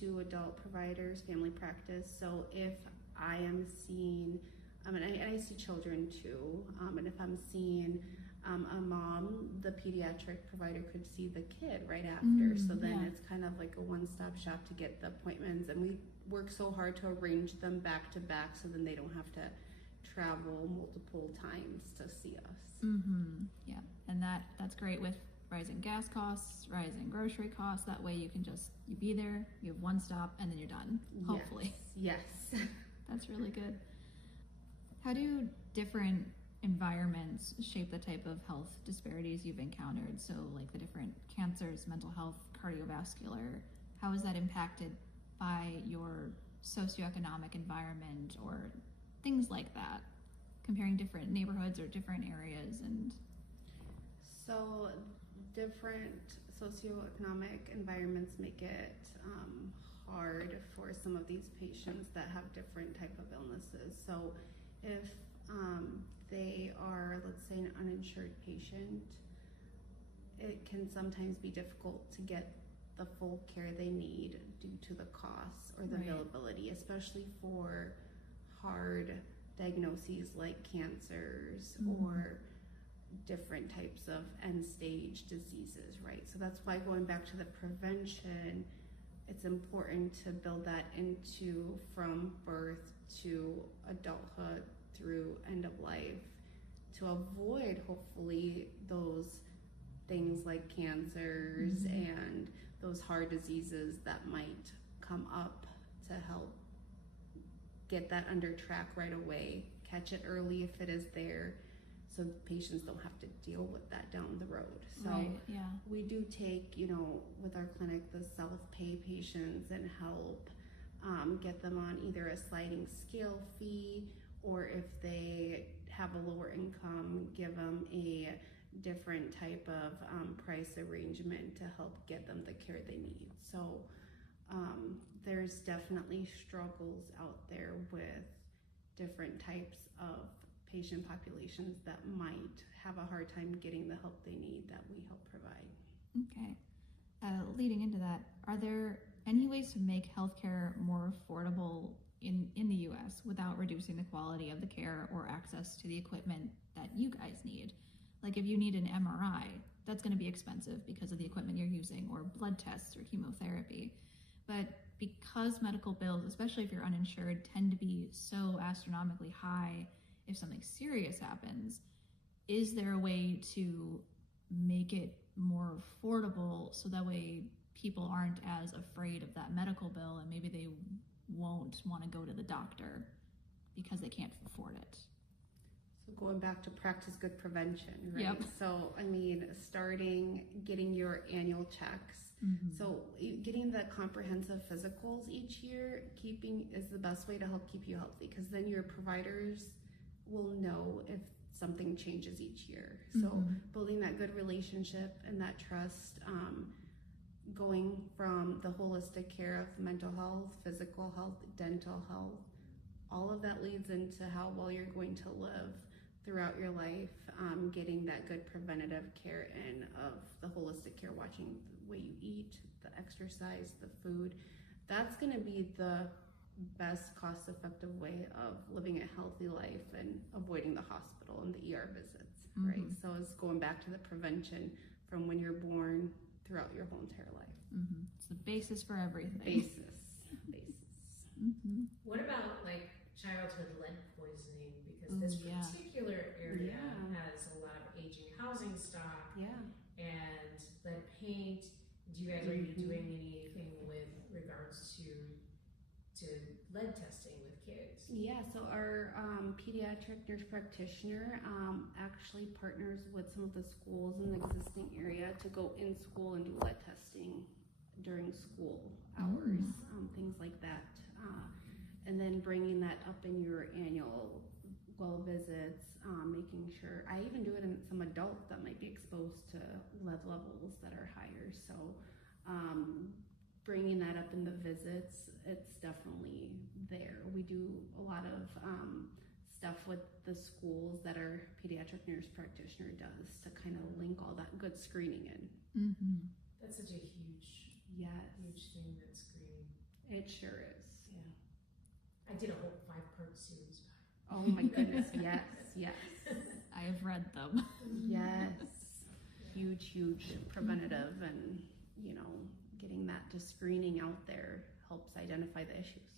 2 adult providers, family practice. So if I am seeing, and I see children too, and if I'm seeing a mom, the pediatric provider could see the kid right after. So then it's kind of like a one-stop shop to get the appointments, and we work so hard to arrange them back to back so then they don't have to travel multiple times to see us. Yeah, and that's great with rising gas costs, rising grocery costs. That way you be there, you have one stop, and then you're done, hopefully. Yes. That's really good. How do different environments shape the type of health disparities you've encountered? So like the different cancers, mental health, cardiovascular, how is that impacted by your socioeconomic environment or things like that, comparing different neighborhoods or different areas? And so different socioeconomic environments make it hard for some of these patients that have different type of illnesses. So if they are, let's say, an uninsured patient, it can sometimes be difficult to get the full care they need due to the costs or the availability, especially for hard diagnoses like cancers or different types of end-stage diseases, right? So that's why going back to the prevention, it's important to build that into from birth to adulthood through end of life to avoid hopefully those things like cancers and those hard diseases that might come up, to help get that under track right away, catch it early if it is there, so patients don't have to deal with that down the road. So we do take, with our clinic, the self-pay patients and help get them on either a sliding scale fee, or if they have a lower income, give them a different type of price arrangement to help get them the care they need. So there's definitely struggles out there with different types of patient populations that might have a hard time getting the help they need that we help provide. Okay. Leading into that, are there any ways to make healthcare more affordable in the U.S. without reducing the quality of the care or access to the equipment that you guys need? Like if you need an MRI, that's going to be expensive because of the equipment you're using, or blood tests or chemotherapy. But because medical bills, especially if you're uninsured, tend to be so astronomically high if something serious happens, is there a way to make it more affordable so that way people aren't as afraid of that medical bill and maybe they won't want to go to the doctor because they can't afford it? So going back to practice good prevention, right? Yep. So starting getting your annual checks. So getting the comprehensive physicals each year, is the best way to help keep you healthy, because then your providers will know if something changes each year. So building that good relationship and that trust, going from the holistic care of mental health, physical health, dental health, all of that leads into how well you're going to live throughout your life, getting that good preventative care in of the holistic care, watching the way you eat, the exercise, the food. That's going to be the best cost-effective way of living a healthy life and avoiding the hospital and the ER visits, right? So it's going back to the prevention from when you're born throughout your whole entire life. It's the basis for everything. Basis. What about like childhood lead poisoning? Because this particular area has a lot of aging housing stock and lead paint. Do you guys are you doing anything with regards to lead testing with kids? Yeah, so our pediatric nurse practitioner actually partners with some of the schools in the existing area to go in school and do lead testing during school hours, things like that. And then bringing that up in your annual well visits, making sure, I even do it in some adults that might be exposed to lead levels that are higher. So bringing that up in the visits, it's definitely there. We do a lot of stuff with the schools that our pediatric nurse practitioner does to kind of link all that good screening in. That's such a huge thing, that screening. It sure is. I did a whole 5-part series. Oh my goodness, yes. I have read them. Yes. Huge preventative, and getting that to screening out there helps identify the issues.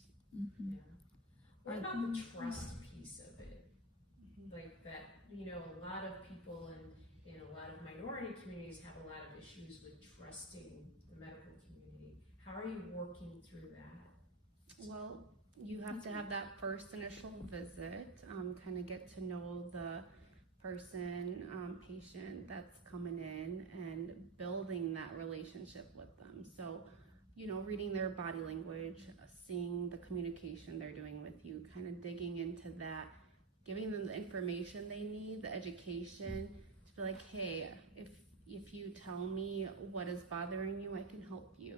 What about the trust piece of it? Like that, a lot of people in a lot of minority communities have a lot of issues with trusting the medical community. How are you working through that? Well, you have to have that first initial visit, kind of get to know the person, patient that's coming in, and building that relationship with them. So, reading their body language, seeing the communication they're doing with you, kind of digging into that, giving them the information they need, the education, to be like, hey, if you tell me what is bothering you, I can help you.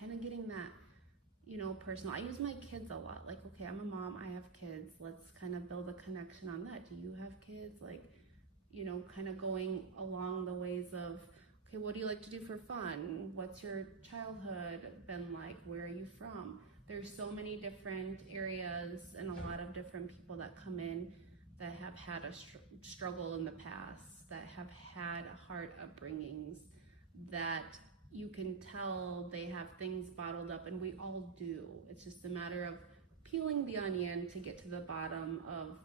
Kind of getting that personal. I use my kids a lot. Like, okay, I'm a mom, I have kids. Let's kind of build a connection on that. Do you have kids? Like, kind of going along the ways of, okay, what do you like to do for fun? What's your childhood been like? Where are you from? There's so many different areas and a lot of different people that come in that have had a struggle in the past, that have had hard upbringings, that you can tell they have things bottled up, and we all do. It's just a matter of peeling the onion to get to the bottom of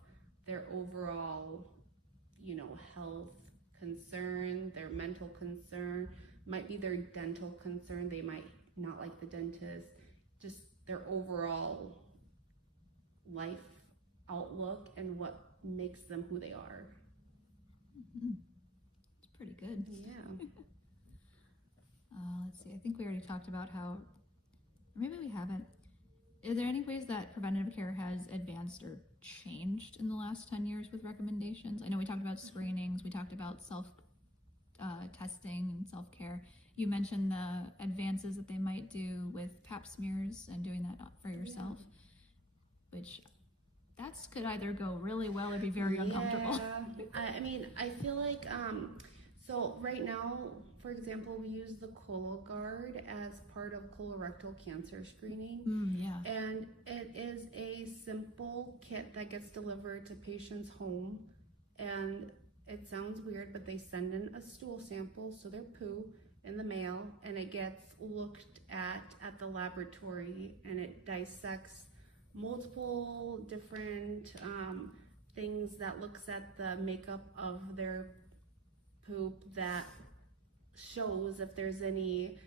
their overall, health concern, their mental concern, might be their dental concern. They might not like the dentist, just their overall life outlook and what makes them who they are. It's pretty good. Yeah. Let's see, I think we already talked about how, or maybe we haven't. Are there any ways that preventative care has advanced or changed in the last 10 years with recommendations? I know we talked about screenings, we talked about self-testing and self-care. You mentioned the advances that they might do with pap smears and doing that for yourself, which could either go really well or be very uncomfortable. I feel like, so right now, for example, we use the Cologuard as part of colorectal cancer screening. And it is a simple kit that gets delivered to patients' home. And it sounds weird, but they send in a stool sample, so their poo, in the mail, and it gets looked at the laboratory, and it dissects multiple different things that looks at the makeup of their poop, that shows if there's any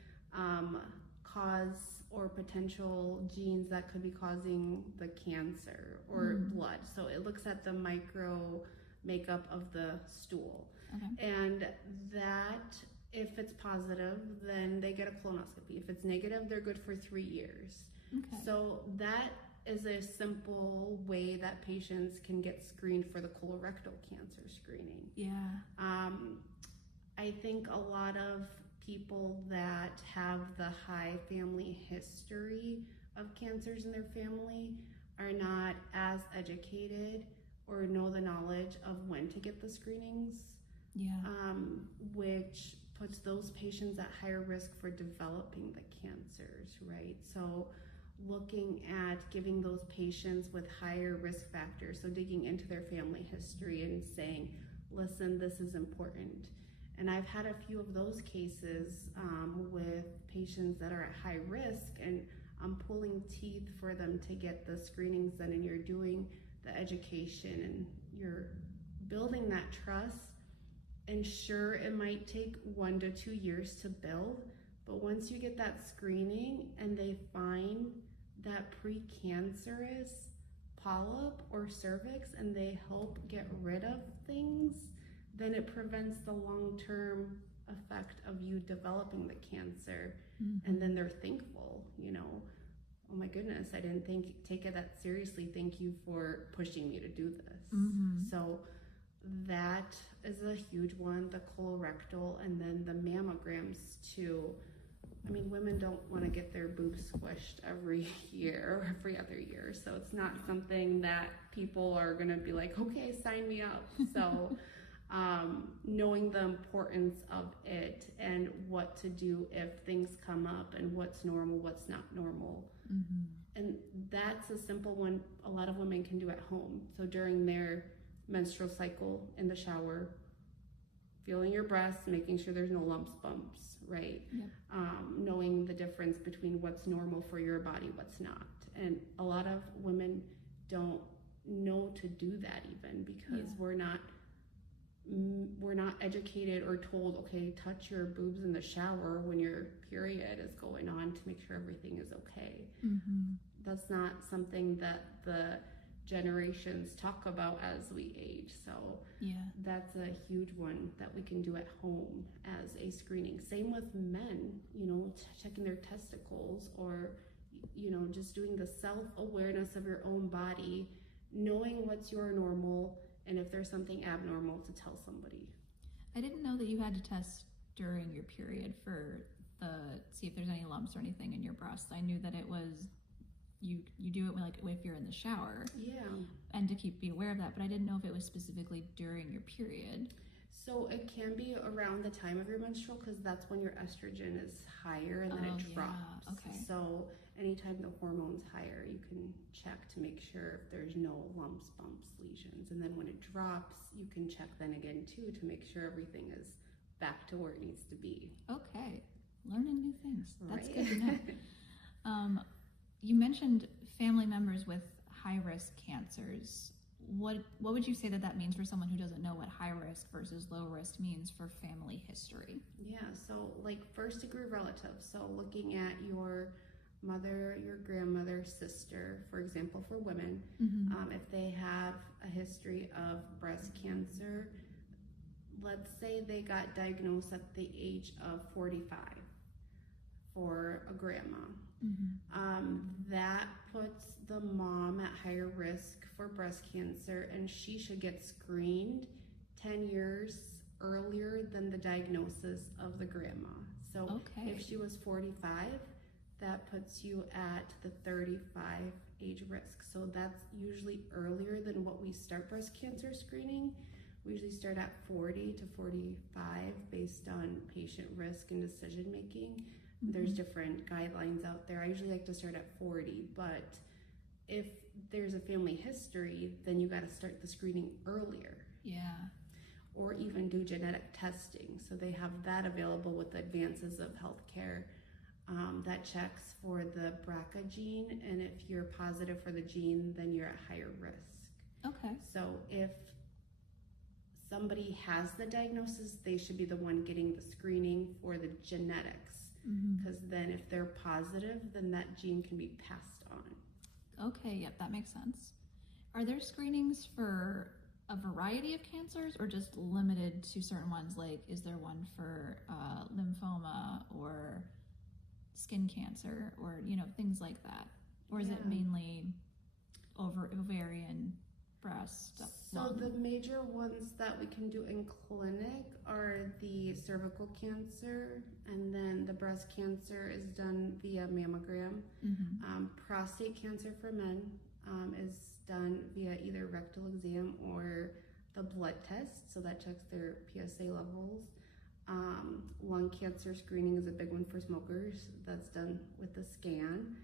cause or potential genes that could be causing the cancer or blood. So it looks at the micro makeup of the stool. And that, if it's positive, then they get a colonoscopy. If it's negative, they're good for 3 years. So that is a simple way that patients can get screened for the colorectal cancer screening. I think a lot of people that have the high family history of cancers in their family are not as educated or know the knowledge of when to get the screenings, which puts those patients at higher risk for developing the cancers, right? So looking at giving those patients with higher risk factors, so digging into their family history and saying, listen, this is important. And I've had a few of those cases with patients that are at high risk, and I'm pulling teeth for them to get the screenings done, and you're doing the education and you're building that trust. And sure, it might take 1 to 2 years to build, but once you get that screening and they find that precancerous polyp or cervix and they help get rid of things, then it prevents the long-term effect of you developing the cancer. And then they're thankful, you know, oh my goodness, I didn't take it that seriously. Thank you for pushing me to do this. So that is a huge one, the colorectal, and then the mammograms too. I mean, women don't want to get their boobs squished every year or every other year, so it's not something that people are going to be like, okay, sign me up. So knowing the importance of it and what to do if things come up and what's normal, what's not normal. And that's a simple one a lot of women can do at home. So during their menstrual cycle, in the shower, feeling your breasts, making sure there's no lumps, bumps, right? Knowing the difference between what's normal for your body, what's not. And a lot of women don't know to do that even because we're not educated or told, okay, touch your boobs in the shower when your period is going on to make sure everything is okay. That's not something that the generations talk about as we age. So that's a huge one that we can do at home as a screening. Same with men, you know, checking their testicles, or, you know, just doing the self-awareness of your own body, knowing what's your normal, and if there's something abnormal, to tell somebody. I didn't know that you had to test during your period see if there's any lumps or anything in your breast. I knew that it was you do it like if you're in the shower, and to be aware of that, but I didn't know if it was specifically during your period. So it can be around the time of your menstrual, because that's when your estrogen is higher and then it drops. So anytime the hormone's higher, you can check to make sure if there's no lumps, bumps, lesions. And then when it drops, you can check then again too to make sure everything is back to where it needs to be. Okay, learning new things. That's good to know. You mentioned family members with high-risk cancers. What would you say that means for someone who doesn't know what high risk versus low risk means for family history? So like first-degree relatives. So looking at your mother, your grandmother, sister, for example, for women, if they have a history of breast cancer, let's say they got diagnosed at the age of 45 for a grandma. That puts the mom at higher risk for breast cancer, and she should get screened 10 years earlier than the diagnosis of the grandma. So if she was 45, that puts you at the 35 age risk. So that's usually earlier than what we start breast cancer screening. We usually start at 40 to 45 based on patient risk and decision making. There's different guidelines out there. I usually like to start at 40, but if there's a family history, then you got to start the screening earlier. Or even do genetic testing. So they have that available with the advances of healthcare. That checks for the BRCA gene, and if you're positive for the gene, then you're at higher risk. So if somebody has the diagnosis, they should be the one getting the screening for the genetics. Because then if they're positive, then that gene can be passed on. That makes sense. Are there screenings for a variety of cancers, or just limited to certain ones? Like, is there one for lymphoma or skin cancer, or things like that? Or is it mainly ovarian, breast? So the major ones that we can do in clinic are the cervical cancer, and then the breast cancer is done via mammogram. Prostate cancer for men is done via either rectal exam or the blood test, so that checks their PSA levels. Lung cancer screening is a big one for smokers. That's done with the scan.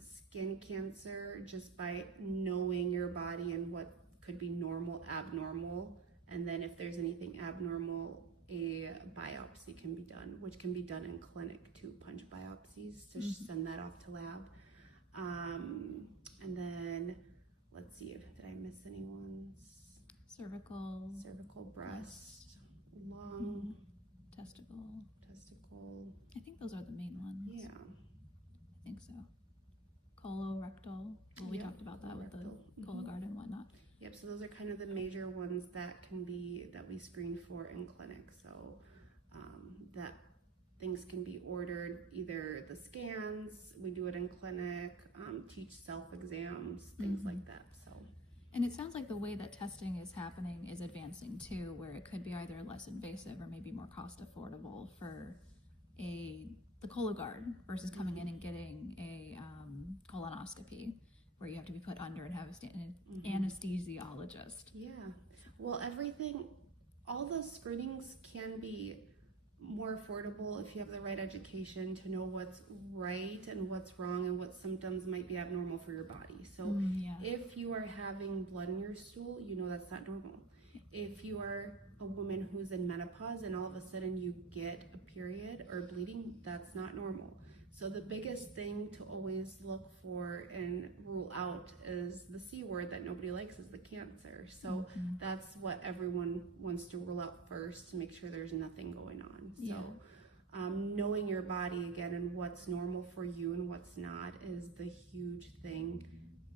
Skin cancer, just by knowing your body and what could be normal, abnormal, and then if there's anything abnormal, a biopsy can be done, which can be done in clinic too, punch biopsies to send that off to lab. And then, let's see, did I miss any ones? Cervical, breast, lung, testicle. testicle. I think those are the main ones. Yeah. I think so. Colorectal. Well, we Yep, talked about that with the colorectal. Cologuard and whatnot. Yep, so those are kind of the major ones that we screen for in clinic. So that things can be ordered, either the scans, we do it in clinic, teach self-exams, things like that. So. And it sounds like the way that testing is happening is advancing too, where it could be either less invasive or maybe more cost affordable for the Cologuard versus coming in and getting a colonoscopy, where you have to be put under and have an anesthesiologist. Yeah. Well, all those screenings can be more affordable if you have the right education to know what's right and what's wrong and what symptoms might be abnormal for your body. So if you are having blood in your stool, you know that's not normal. If you are a woman who's in menopause and all of a sudden you get a period or bleeding, that's not normal. So the biggest thing to always look for and rule out is the C word that nobody likes, is the cancer. So that's what everyone wants to rule out first, to make sure there's nothing going on. So knowing your body again and what's normal for you and what's not is the huge thing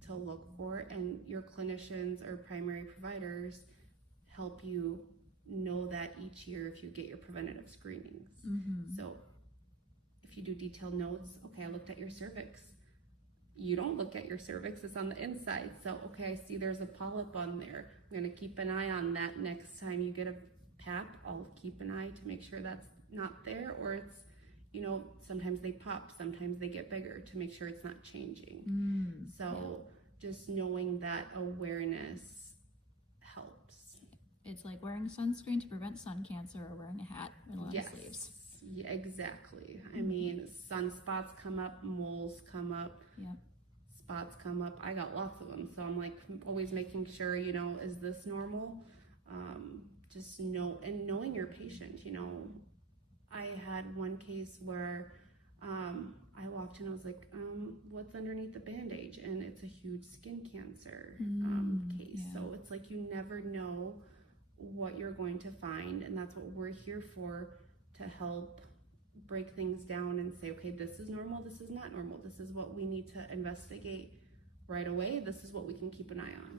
to look for. And your clinicians or primary providers help you know that each year if you get your preventative screenings. So if you do detailed notes, okay, I looked at your cervix. You don't look at your cervix, it's on the inside. So, okay, I see there's a polyp on there. I'm gonna keep an eye on that next time you get a pap. I'll keep an eye to make sure that's not there, or it's, sometimes they pop, sometimes they get bigger, to make sure it's not changing. Just knowing that awareness helps. It's like wearing sunscreen to prevent sun cancer, or wearing a hat and long sleeves. Yeah, exactly. I mean, sunspots come up, moles come up, spots come up. I got lots of them, so I'm like always making sure, is this normal? Just knowing your patient. I had one case where I walked in, I was like, what's underneath the bandage? And it's a huge skin cancer case. So it's like you never know what you're going to find, and that's what we're here for, to help break things down and say, okay, this is normal, this is not normal, this is what we need to investigate right away, this is what we can keep an eye on.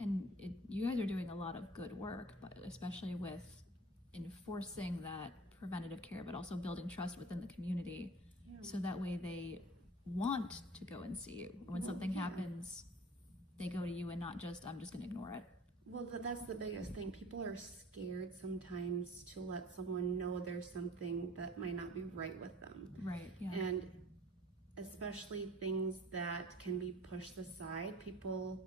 And you guys are doing a lot of good work, but especially with enforcing that preventative care, but also building trust within the community, so that way they want to go and see you, or when something happens, they go to you and not just, I'm just going to ignore it. Well, that's the biggest thing. People are scared sometimes to let someone know there's something that might not be right with them. Right, And especially things that can be pushed aside. People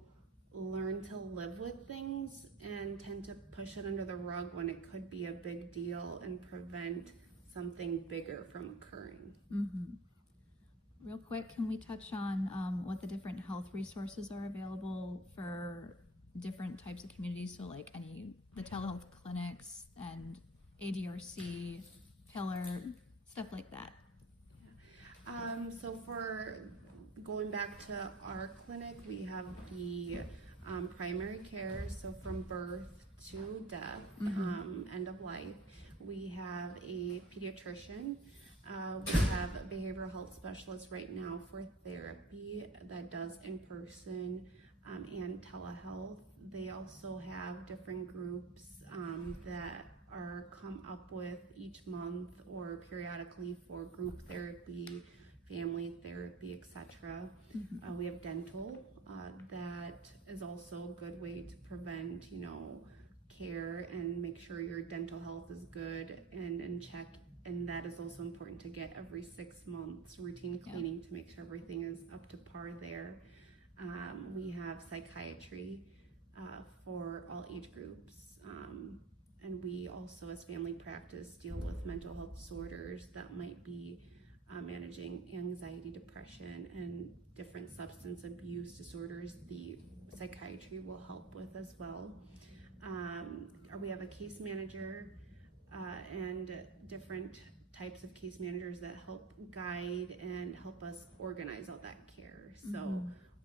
learn to live with things and tend to push it under the rug when it could be a big deal and prevent something bigger from occurring. Real quick, can we touch on what the different health resources are available for different types of communities? So like the telehealth clinics and ADRC, Pillar, stuff like that. So for going back to our clinic, we have the primary care, so from birth to death, end of life. We have a pediatrician. We have a behavioral health specialist right now for therapy that does in-person and telehealth. They also have different groups that are come up with each month or periodically for group therapy, family therapy, etc. We have dental. That is also a good way to prevent, care and make sure your dental health is good and check. And that is also important to get every 6 months routine cleaning to make sure everything is up to par there. We have psychiatry for all age groups. And we also, as family practice, deal with mental health disorders that might be managing anxiety, depression, and different substance abuse disorders. The psychiatry will help with as well. We have a case manager and different types of case managers that help guide and help us organize all that care. So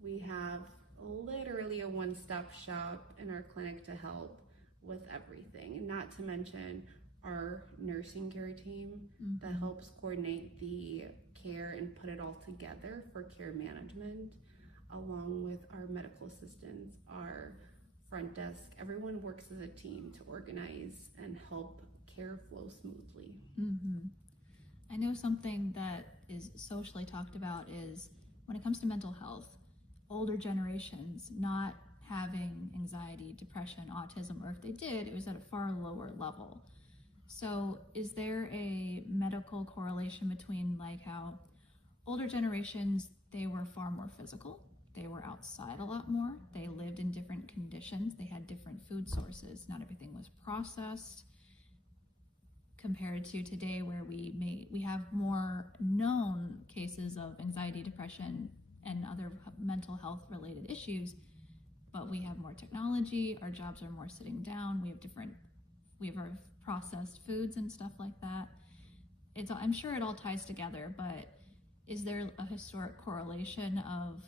we have literally a one-stop shop in our clinic to help with everything, and not to mention our nursing care team that helps coordinate the care and put it all together for care management, along with our medical assistants, our front desk. Everyone works as a team to organize and help care flow smoothly. I know something that is socially talked about is when it comes to mental health, older generations not having anxiety, depression, autism, or if they did, it was at a far lower level. So is there a medical correlation between like how older generations, they were far more physical, they were outside a lot more, they lived in different conditions, they had different food sources, not everything was processed, compared to today where we have more known cases of anxiety, depression, and other mental health related issues, but we have more technology, our jobs are more sitting down, we have our processed foods and stuff like that. I'm sure it all ties together, but is there a historic correlation of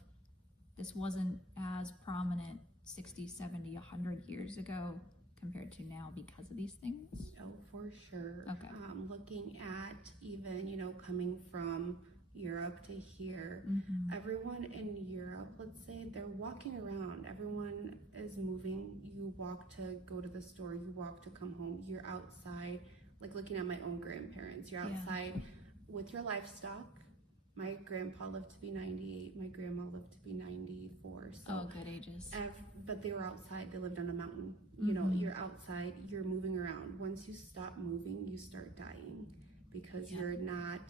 this wasn't as prominent 60, 70, 100 years ago compared to now because of these things? Oh, for sure. Okay. Looking at even, coming from Europe to here, everyone in Europe, let's say, they're walking around. Everyone is moving. You walk to go to the store, you walk to come home, you're outside. Like looking at my own grandparents, you're outside with your livestock. My grandpa lived to be 98, my grandma lived to be 94. So good ages. But they were outside, they lived on a mountain. You're outside, you're moving around. Once you stop moving, you start dying because you're not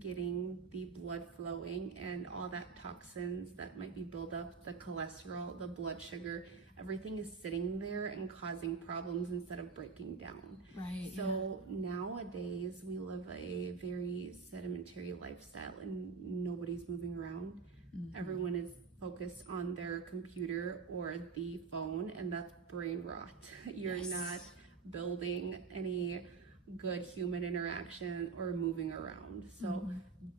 getting the blood flowing, and all that toxins that might be built up, the cholesterol, the blood sugar, everything is sitting there and causing problems instead of breaking down. Right. So nowadays we live a very sedentary lifestyle and nobody's moving around. Everyone is focused on their computer or the phone, and that's brain rot. You're not building any good human interaction or moving around. So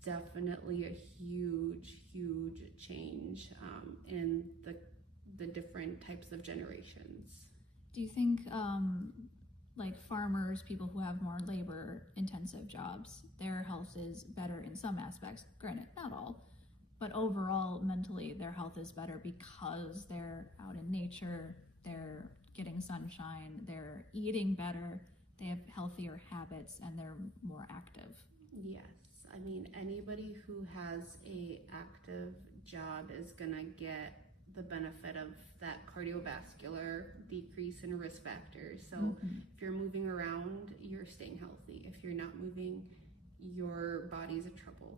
definitely a huge change in the different types of generations. Do you think like farmers, people who have more labor intensive jobs, their health is better in some aspects? Granted, not all, but overall mentally their health is better because they're out in nature, they're getting sunshine, they're eating better, they have healthier habits, and they're more active. Yes, I mean, anybody who has a active job is gonna get the benefit of that cardiovascular decrease in risk factors. So if you're moving around, you're staying healthy. If you're not moving, your body's in trouble.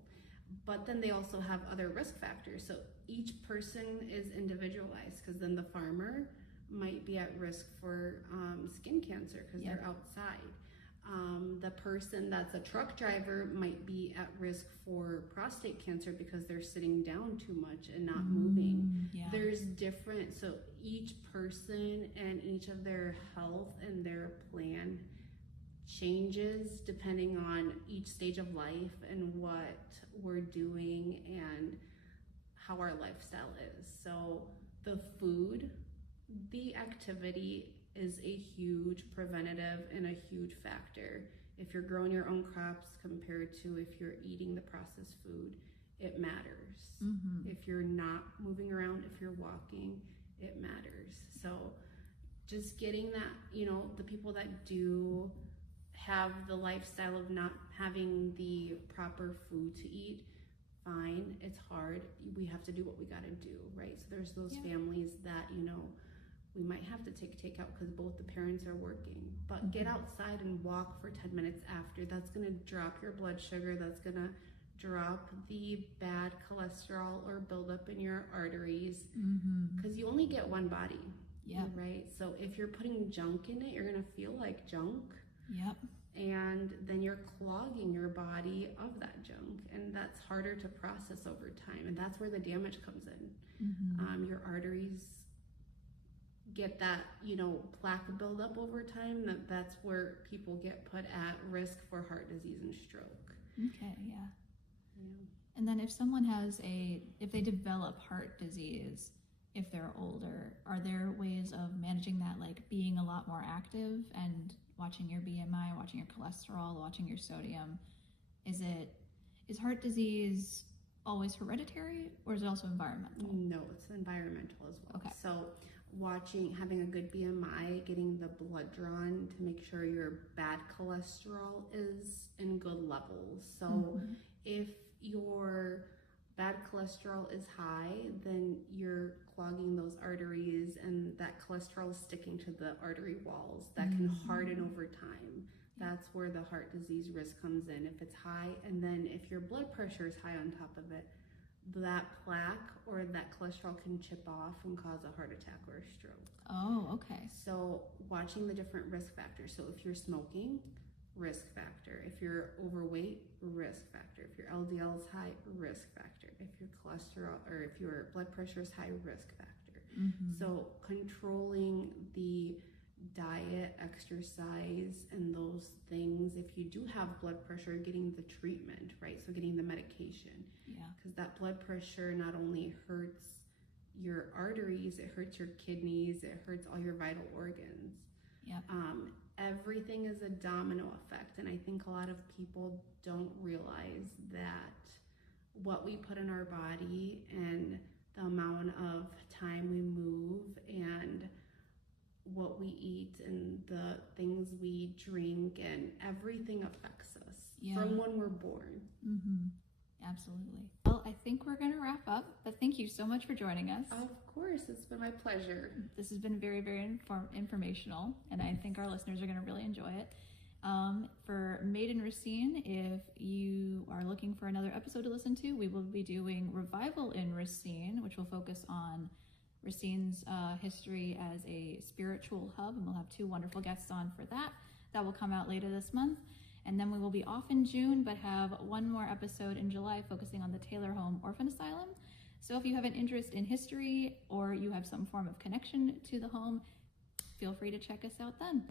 But then they also have other risk factors. So each person is individualized, because then the farmer might be at risk for skin cancer because they're outside. The person that's a truck driver might be at risk for prostate cancer because they're sitting down too much and not moving. There's different, so each person and each of their health and their plan changes depending on each stage of life and what we're doing and how our lifestyle is. So the food, the activity is a huge preventative and a huge factor. If you're growing your own crops compared to if you're eating the processed food, it matters. If you're not moving around, if you're walking, it matters. So just getting that, the people that do have the lifestyle of not having the proper food to eat, fine, it's hard. We have to do what we got to do, right? So there's those families that, we might have to take takeout because both the parents are working, but get outside and walk for 10 minutes after. That's going to drop your blood sugar. That's going to drop the bad cholesterol or buildup in your arteries, because you only get one body, right? So if you're putting junk in it, you're going to feel like junk. Yep. And then you're clogging your body of that junk, and that's harder to process over time, and that's where the damage comes in. Mm-hmm. Your arteries get that, plaque buildup over time. That's where people get put at risk for heart disease and stroke. Okay, yeah. And then if they develop heart disease, if they're older, are there ways of managing that, like being a lot more active and watching your BMI, watching your cholesterol, watching your sodium? Is heart disease always hereditary, or is it also environmental? No, it's environmental as well. Okay. So having a good BMI, getting the blood drawn to make sure your bad cholesterol is in good levels. So if your bad cholesterol is high, then you're clogging those arteries, and that cholesterol is sticking to the artery walls that can harden over time. That's where the heart disease risk comes in if it's high. And then if your blood pressure is high on top of it, that plaque or that cholesterol can chip off and cause a heart attack or a stroke. Oh, okay. So watching the different risk factors. So if you're smoking, risk factor. If you're overweight, risk factor. If your LDL is high, risk factor. If your cholesterol or if your blood pressure is high, risk factor. So controlling the diet, exercise, and those things. If you do have blood pressure, getting the treatment, right? So getting the medication. Yeah. Because that blood pressure not only hurts your arteries, it hurts your kidneys, it hurts all your vital organs. Yep. Everything is a domino effect, and I think a lot of people don't realize that what we put in our body and the amount of time we move and what we eat and the things we drink and everything affects us from when we're born. Absolutely. Well, I think we're going to wrap up, but thank you so much for joining us. Of course, it's been my pleasure. This has been very, very informational, and I think our listeners are going to really enjoy it. For Made in Racine, if you are looking for another episode to listen to, we will be doing Revival in Racine, which will focus on Racine's history as a spiritual hub, and we'll have 2 wonderful guests on for that. That will come out later this month. And then we will be off in June, but have 1 more episode in July focusing on the Taylor Home Orphan Asylum. So if you have an interest in history or you have some form of connection to the home, feel free to check us out then.